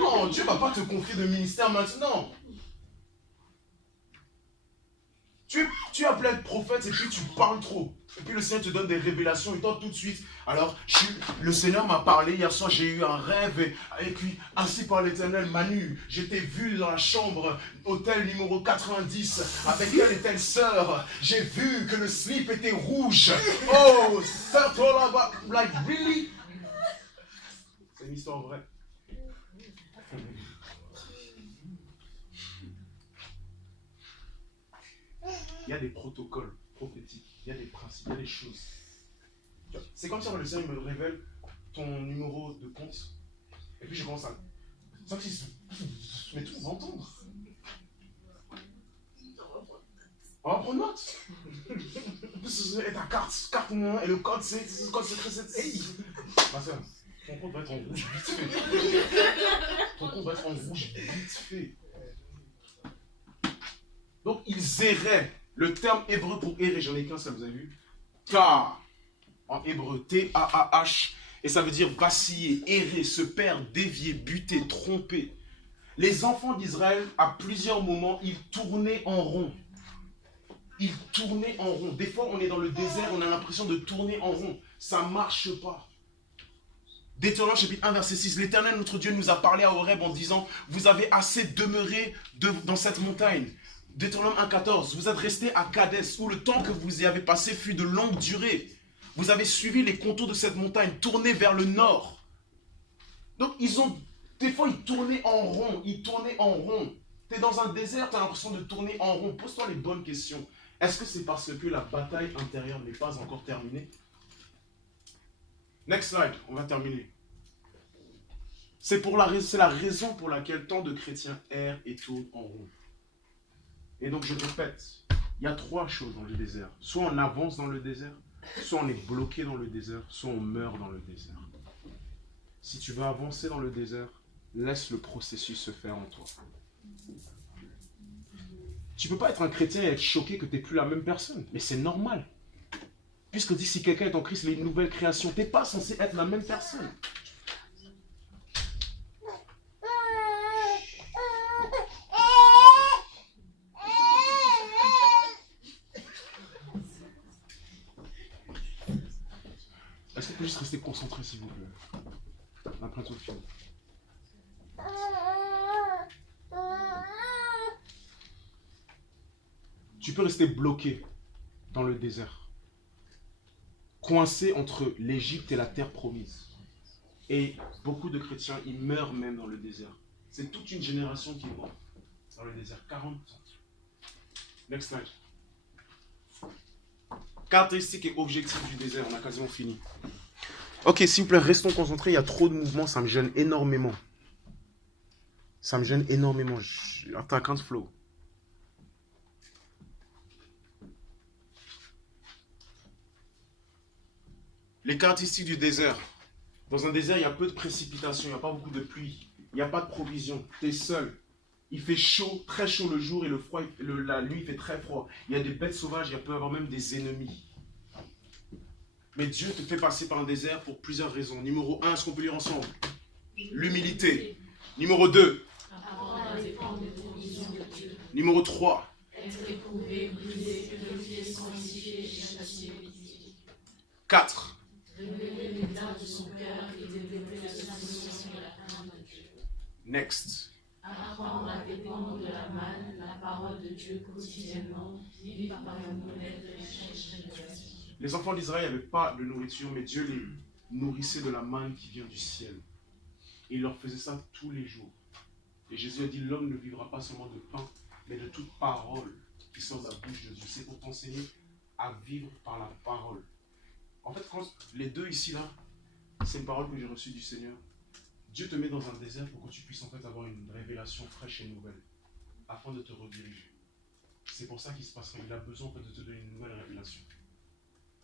Non, Dieu ne va pas te confier de ministère maintenant. Tu es appelé à être prophète et puis tu parles trop. Et puis le Seigneur te donne des révélations et toi tout de suite. Alors, le Seigneur m'a parlé, hier soir j'ai eu un rêve et puis ainsi par l'Éternel Manu, je t'ai vu dans la chambre, hôtel numéro 90, avec telle et telle sœur. J'ai vu que le slip était rouge. Oh, ça toi là-bas, like really? C'est une histoire vraie. Il y a des protocoles prophétiques, il y a des principes, il y a des choses. C'est comme ça que le Seigneur me révèle ton numéro de compte. Et puis je commence à... Mais tout, on va entendre. On va prendre note. Et ta carte et le code c'est... Le code secret c'est... Hey! Ma soeur, ton compte va être en rouge vite fait. Ton compte va être en rouge vite fait. Donc ils erraient. Le terme hébreu pour errer, j'en ai qu'un, ça vous avez vu? Tar, en hébreu, T-A-A-H, et ça veut dire vaciller, errer, se perdre, dévier, buter, tromper. Les enfants d'Israël, à plusieurs moments, ils tournaient en rond. Ils tournaient en rond. Des fois, on est dans le désert, on a l'impression de tourner en rond. Ça ne marche pas. Deutéronome chapitre 1, verset 6. L'Éternel, notre Dieu, nous a parlé à Horeb en disant, vous avez assez demeuré dans cette montagne. Deutéronome 1,14, vous êtes restés à Kadès, où le temps que vous y avez passé fut de longue durée. Vous avez suivi les contours de cette montagne, tourné vers le nord. Donc, des fois, ils tournaient en rond. Ils tournaient en rond. Tu es dans un désert, tu as l'impression de tourner en rond. Pose-toi les bonnes questions. Est-ce que c'est parce que la bataille intérieure n'est pas encore terminée? Next slide, on va terminer. C'est la raison pour laquelle tant de chrétiens errent et tournent en rond. Et donc, je répète, il y a 3 choses dans le désert. Soit on avance dans le désert, soit on est bloqué dans le désert, soit on meurt dans le désert. Si tu veux avancer dans le désert, laisse le processus se faire en toi. Tu ne peux pas être un chrétien et être choqué que tu n'es plus la même personne. Mais c'est normal. Puisque dit, si quelqu'un est en Christ, il est une nouvelle création. Tu n'es pas censé être la même personne. Est-ce qu'on peut juste rester concentré, s'il vous plaît? On a bientôt fini. Tu peux rester bloqué dans le désert, coincé entre l'Égypte et la terre promise. Et beaucoup de chrétiens, ils meurent même dans le désert. C'est toute une génération qui est morte dans le désert, 40 ans. Next slide. Caractéristiques et objectifs du désert, on a quasiment fini. Ok, s'il vous plaît, restons concentrés, il y a trop de mouvements, ça me gêne énormément. Ça me gêne énormément. After I can't flow. Les caractéristiques du désert. Dans un désert, il y a peu de précipitations, il n'y a pas beaucoup de pluie, il n'y a pas de provisions, tu es seul. Il fait chaud, très chaud le jour et la nuit il fait très froid. Il y a des bêtes sauvages, il peut y avoir même des ennemis. Mais Dieu te fait passer par un désert pour plusieurs raisons. Numéro 1, est-ce qu'on peut lire ensemble? L'humilité. Numéro 2. Numéro 3. Être éprouvé, brisé, que le pied sanctifié, châtié. 4. Révéler l'état de son cœur et développer la soumission et la crainte de Dieu. Next. Apprendre à dépendre de la manne, la parole de Dieu quotidiennement, vivre par un modèle de l'échange de grâce. Les enfants d'Israël n'avaient pas de nourriture, mais Dieu les nourrissait de la manne qui vient du ciel. Et il leur faisait ça tous les jours. Et Jésus a dit, l'homme ne vivra pas seulement de pain, mais de toute parole qui sort de la bouche de Dieu. C'est pour t'enseigner à vivre par la parole. En fait, quand les deux ici, là, c'est une parole que j'ai reçue du Seigneur. Dieu te met dans un désert pour que tu puisses en fait avoir une révélation fraîche et nouvelle, afin de te rediriger. C'est pour ça qu'il se passera. Il a besoin en fait, de te donner une nouvelle révélation.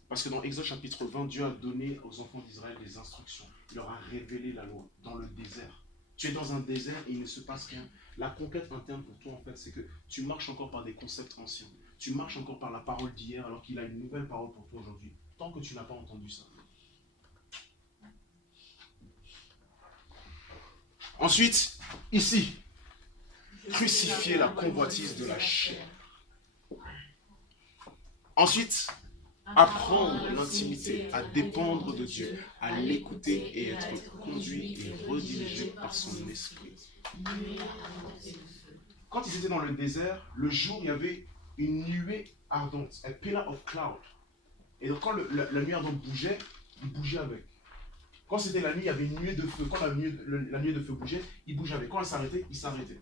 Parce que dans Exode chapitre 20, Dieu a donné aux enfants d'Israël des instructions. Il leur a révélé la loi dans le désert. Tu es dans un désert et il ne se passe rien. La conquête interne pour toi, en fait, c'est que tu marches encore par des concepts anciens. Tu marches encore par la parole d'hier alors qu'il a une nouvelle parole pour toi aujourd'hui. Tant que tu n'as pas entendu ça. Ensuite, ici, crucifier la convoitise de la chair. Ensuite, apprendre l'intimité, à dépendre de Dieu, à l'écouter et être conduit et redirigé par son esprit. Quand ils étaient dans le désert, le jour, il y avait une nuée ardente, a pillar of cloud. Et donc quand la nuée ardente bougeait, il bougeait avec. Quand c'était la nuit, il y avait une nuée de feu. Quand la nuée de feu bougeait, il bougeait avec. Quand elle s'arrêtait, il s'arrêtait.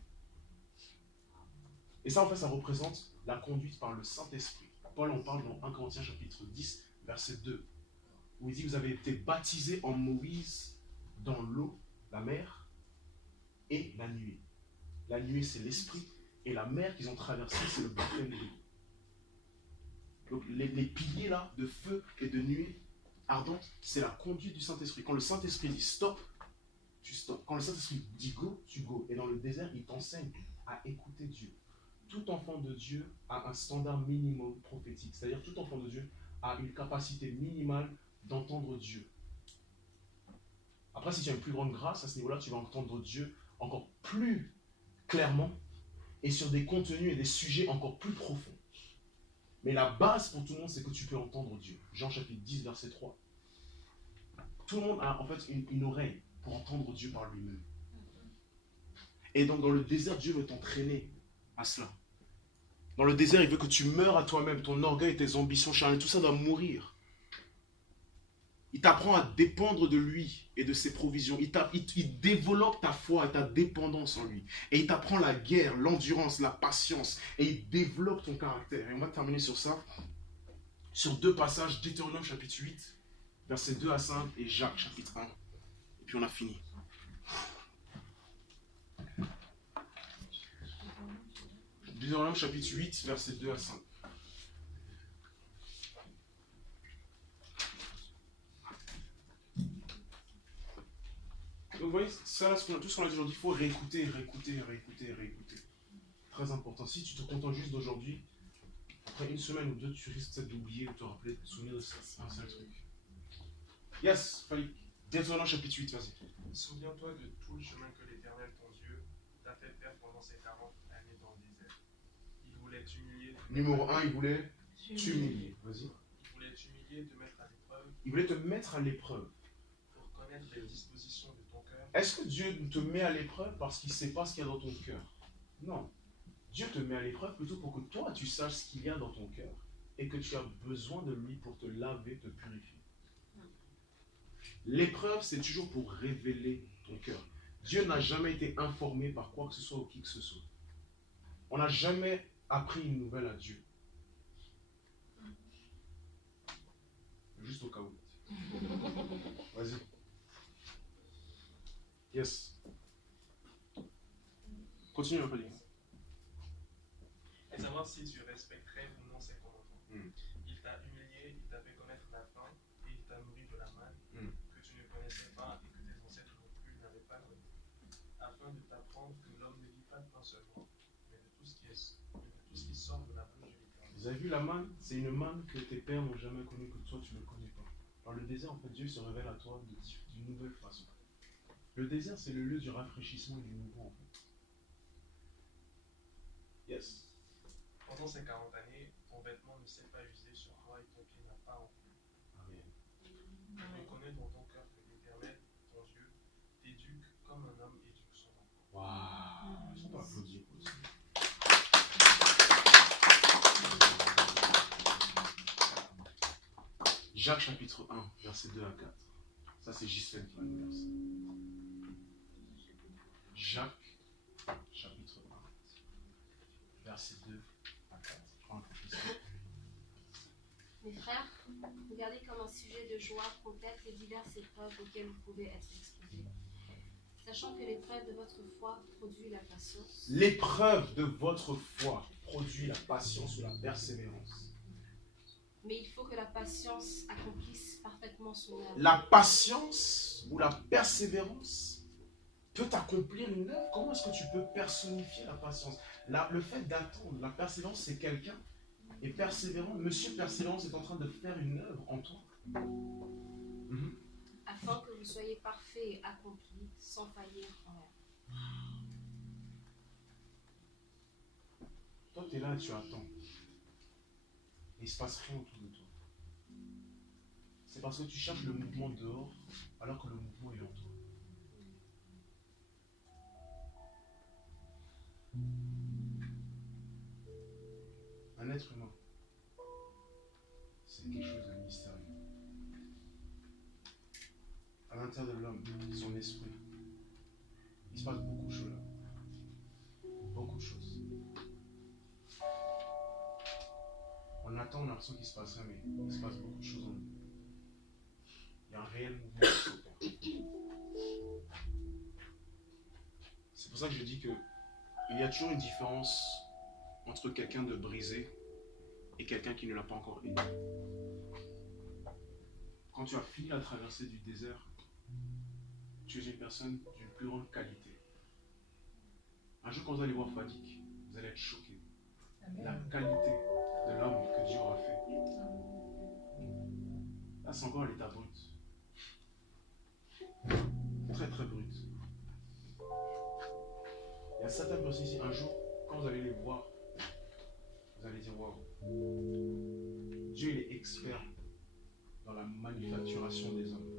Et ça, en fait, ça représente la conduite par le Saint-Esprit. Paul en parle dans 1 Corinthiens chapitre 10, verset 2, où il dit, vous avez été baptisés en Moïse dans l'eau, la mer et la nuée. La nuée, c'est l'esprit, et la mer qu'ils ont traversée, c'est le baptême de l'eau. Donc les piliers là, de feu et de nuée ardente, c'est la conduite du Saint-Esprit. Quand le Saint-Esprit dit stop, tu stops. Quand le Saint-Esprit dit go, tu go. Et dans le désert, il t'enseigne à écouter Dieu. Tout enfant de Dieu a un standard minimum prophétique. C'est-à-dire tout enfant de Dieu a une capacité minimale d'entendre Dieu. Après, si tu as une plus grande grâce, à ce niveau-là, tu vas entendre Dieu encore plus clairement et sur des contenus et des sujets encore plus profonds. Mais la base pour tout le monde, c'est que tu peux entendre Dieu. Jean chapitre 10, verset 3. Tout le monde a en fait une oreille pour entendre Dieu par lui-même. Et donc dans le désert, Dieu veut t'entraîner à cela. Dans le désert, il veut que tu meurs à toi-même. Ton orgueil, tes ambitions charnelles, tout ça doit mourir. Il t'apprend à dépendre de lui et de ses provisions. Il développe ta foi et ta dépendance en lui. Et il t'apprend la guerre, l'endurance, la patience. Et il développe ton caractère. Et on va terminer sur ça. Sur 2 passages, Deutéronome chapitre 8, versets 2 à 5, et Jacques chapitre 1. Et puis on a fini. Deutéronome chapitre 8, versets 2 à 5. Donc vous voyez, ça, là, tout ce qu'on a dit aujourd'hui, il faut réécouter. Très important. Si tu te contentes juste d'aujourd'hui, après 1 semaine ou 2, tu risques peut-être d'oublier ou de te rappeler, de te souvenir de un seul truc. Yes, Falik. Deutéronome chapitre 8, vas-y. Souviens-toi de tout le chemin que l'Éternel, ton Dieu, t'a fait faire pendant ces 40 années dans le désert. Il voulait t'humilier. Numéro 1, il voulait t'humilier. Vas-y. Il voulait t'humilier, te mettre à l'épreuve. Il voulait te mettre à l'épreuve. Pour connaître les dispositions de ton cœur. Est-ce que Dieu te met à l'épreuve parce qu'il ne sait pas ce qu'il y a dans ton cœur? Non. Dieu te met à l'épreuve plutôt pour que toi, tu saches ce qu'il y a dans ton cœur et que tu as besoin de lui pour te laver, te purifier. L'épreuve, c'est toujours pour révéler ton cœur. Dieu n'a jamais été informé par quoi que ce soit ou qui que ce soit. On n'a jamais appris une nouvelle à Dieu. Juste au cas où. Vas-y. Yes. Continue un peu, les gars. Et savoir si tu respecterais ou non ses commandements. Mm. Il t'a humilié, il t'a fait connaître la faim, et il t'a nourri de la manne que tu ne connaissais pas et que tes ancêtres non plus n'avaient pas connu, afin de t'apprendre que l'homme ne vit pas de pain seulement, mais de tout ce qui sort de la bouche de l'Éternel. Vous avez vu la manne? C'est une manne que tes pères n'ont jamais connue, que toi tu ne connais pas. Dans le désert, en fait, Dieu se révèle à toi d'une nouvelle façon. Le désert, c'est le lieu du rafraîchissement et du nouveau, en fait. Yes. Pendant ces 40 années, ton vêtement ne s'est pas usé sur toi et ton pied n'a pas enflé. Amen. Reconnais dans ton cœur que l'Éternel, ton Dieu, t'éduque comme un homme éduque son enfant. Waouh. Est-ce qu'on peut applaudir pour ça? Jacques chapitre 1, versets 2 à 4. Ça, c'est Gisèle qui va nous lire ça. Jacques chapitre 1, versets 2 à 4. Je prends un peu plus. Mes frères, regardez comme un sujet de joie complète les diverses épreuves auxquelles vous pouvez être exposés. Sachant que l'épreuve de votre foi produit la patience. L'épreuve de votre foi produit la patience ou la persévérance. Mais il faut que la patience accomplisse parfaitement son œuvre. La patience ou la persévérance peut accomplir une œuvre. Comment est-ce que tu peux personnifier la patience? Le fait d'attendre, la persévérance, c'est quelqu'un. Et persévérant, Monsieur Persévérance est en train de faire une œuvre en toi. Afin que vous soyez parfaits et accomplis, sans faillir en rien. Toi, tu es là et tu attends. Et il ne se passe rien autour de toi. C'est parce que tu cherches le mouvement dehors, alors que le mouvement est en toi. Un être humain, c'est quelque chose de mystérieux. À l'intérieur de l'homme, son esprit, il se passe beaucoup de choses là. Beaucoup de choses. On attend, on a l'impression qu'il se passe rien, mais il se passe beaucoup de choses en nous. Il y a un réel mouvement qui s'opère. C'est pour ça que je dis que il y a toujours une différence entre quelqu'un de brisé et quelqu'un qui ne l'a pas encore aidé. Quand tu as fini la traversée du désert, tu es une personne d'une plus grande qualité. Un jour, quand vous allez voir Fadik, vous allez être choqués. La qualité de l'homme que Dieu aura fait. Là, c'est encore à l'état brut. Très, très brut. Il y a certaines personnes ici, un jour, quand vous allez les voir, vous allez dire, waouh, Dieu il est expert dans la manufacturation des hommes.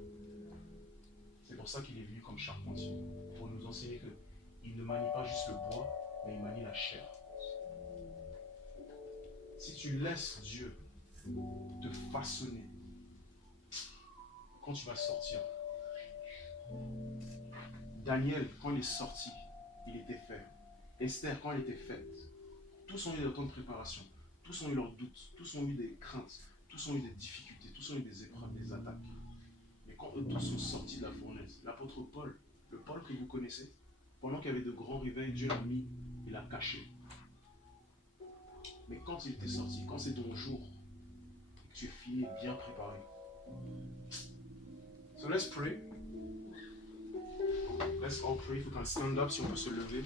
C'est pour ça qu'il est venu comme charpentier, pour nous enseigner qu'il ne manie pas juste le bois, mais il manie la chair. Si tu laisses Dieu te façonner, quand tu vas sortir. Daniel, quand il est sorti, il était fait. Esther, quand elle était faite, tous ont eu des temps de préparation, tous ont eu leurs doutes, tous ont eu des craintes, tous ont eu des difficultés, tous ont eu des épreuves, des attaques. Mais quand eux tous sont sortis de la fournaise, l'apôtre Paul, le Paul que vous connaissez, pendant qu'il y avait de grands réveils, Dieu l'a mis, il l'a caché. Mais quand il était sorti, quand c'est ton jour, que tu es fini et bien préparé. So let's pray. Let's all pray. We can stand up si on peut se lever.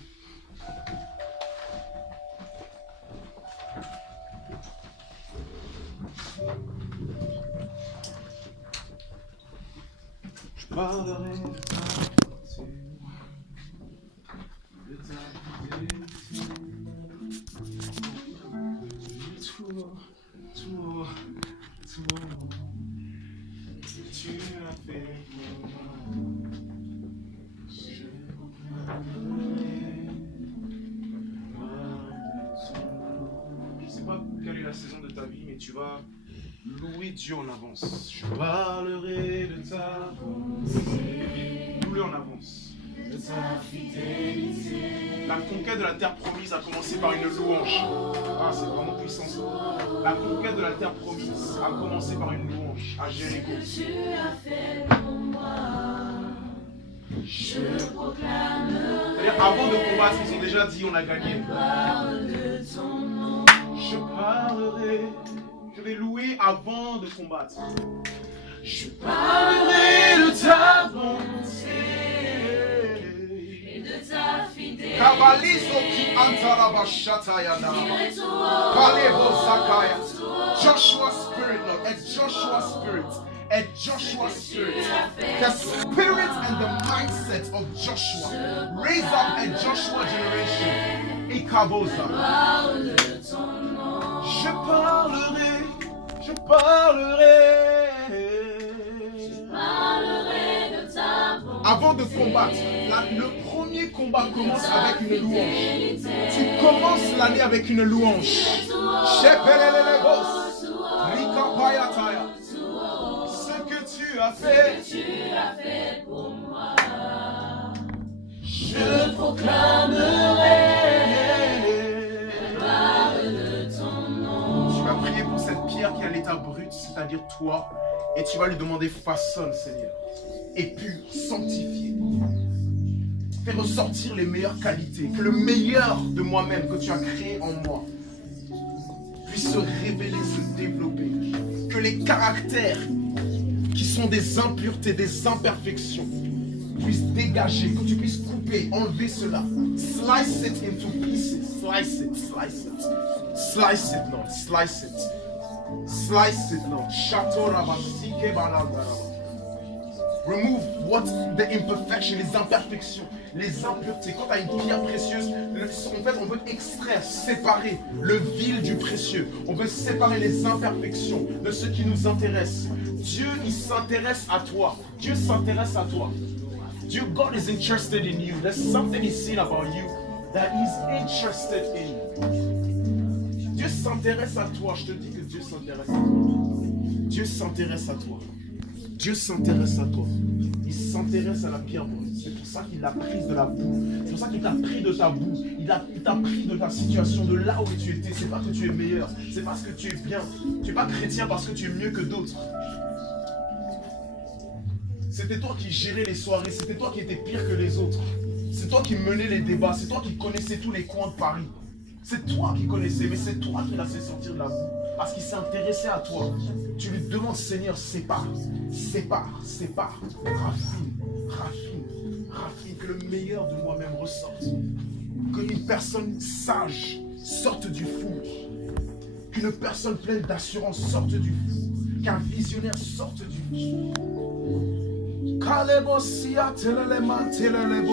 Je parlerai de ta bonté, de ta fidélité, tout que tu as fait pour moi. Je ne sais pas quelle est la saison de ta vie, mais tu vas louer Dieu en avance. Je parlerai de ta bonté. Loue-le en avance. De ta fidélité. La conquête de la terre promise a commencé par une louange. Ah, c'est vraiment puissant ça. La conquête de la terre promise a commencé par une louange à Jéricho. Ce que tu as fait pour moi, je proclamerai. C'est-à-dire, avant de combattre, ils ont déjà dit on a gagné. Parle de ton nom. Je parlerai, je vais louer avant de combattre. Je parlerai de ta bonté Et de ta fidélité. Kabalizo ki antarabashatayana. Kalebo Zakaya. Joshua spirit, Lord. A Joshua spirit. A Joshua spirit. The spirit and the mindset of Joshua. Raise up a Joshua generation. Ikaboza. Parle de ton nom. Je parlerai, je parlerai. Parlerai de ta bonté. Avant de combattre, le premier combat commence avec une louange. Tu commences l'année avec une louange. Shepelelelebos, Rikapayataya. Ce que tu as fait, Tu as fait pour moi. je proclamerai. Parle de ton nom. Tu vas prier pour cette pierre qui est à l'état brut, c'est-à-dire toi, et tu vas lui demander façonne, Seigneur, et pur, sanctifié. Fais ressortir les meilleures qualités, que le meilleur de moi-même que tu as créé en moi puisse se révéler, se développer, que les caractères qui sont des impuretés, des imperfections puissent dégager, que tu puisses couper, enlever cela, slice it into pieces, slice it, slice it. Slice it, Lord. Slice it. Slice it, Lord. Remove what the imperfection, les imperfections, les impuretés. Quand tu as une pierre précieuse, en fait, on veut extraire, séparer le vil du précieux. On veut séparer les imperfections de ce qui nous intéresse. Dieu, il s'intéresse à toi. Dieu s'intéresse à toi. Dieu, God is interested in you. There's something he's seen about you that he's interested in. Dieu s'intéresse à toi. Je te dis que Dieu s'intéresse à toi. Dieu s'intéresse à toi. Dieu s'intéresse à toi. Il s'intéresse à la pierre brute. C'est pour ça qu'il a pris de la boue. C'est pour ça qu'il t'a pris de ta boue. Il t'a pris de ta situation, de là où tu étais. C'est pas que tu es meilleur. C'est parce que tu es bien. Tu n'es pas chrétien parce que tu es mieux que d'autres. C'était toi qui gérais les soirées. C'était toi qui étais pire que les autres. C'est toi qui menais les débats. C'est toi qui connaissais tous les coins de Paris. C'est toi qui connaissais, mais c'est toi qui l'as fait sortir de la boue. Parce qu'il s'est intéressé à toi. Tu lui demandes, Seigneur, sépare, sépare, sépare, raffine, raffine, raffine, que le meilleur de moi-même ressorte. Qu'une personne sage sorte du four. Qu'une personne pleine d'assurance sorte du four. Qu'un visionnaire sorte du four.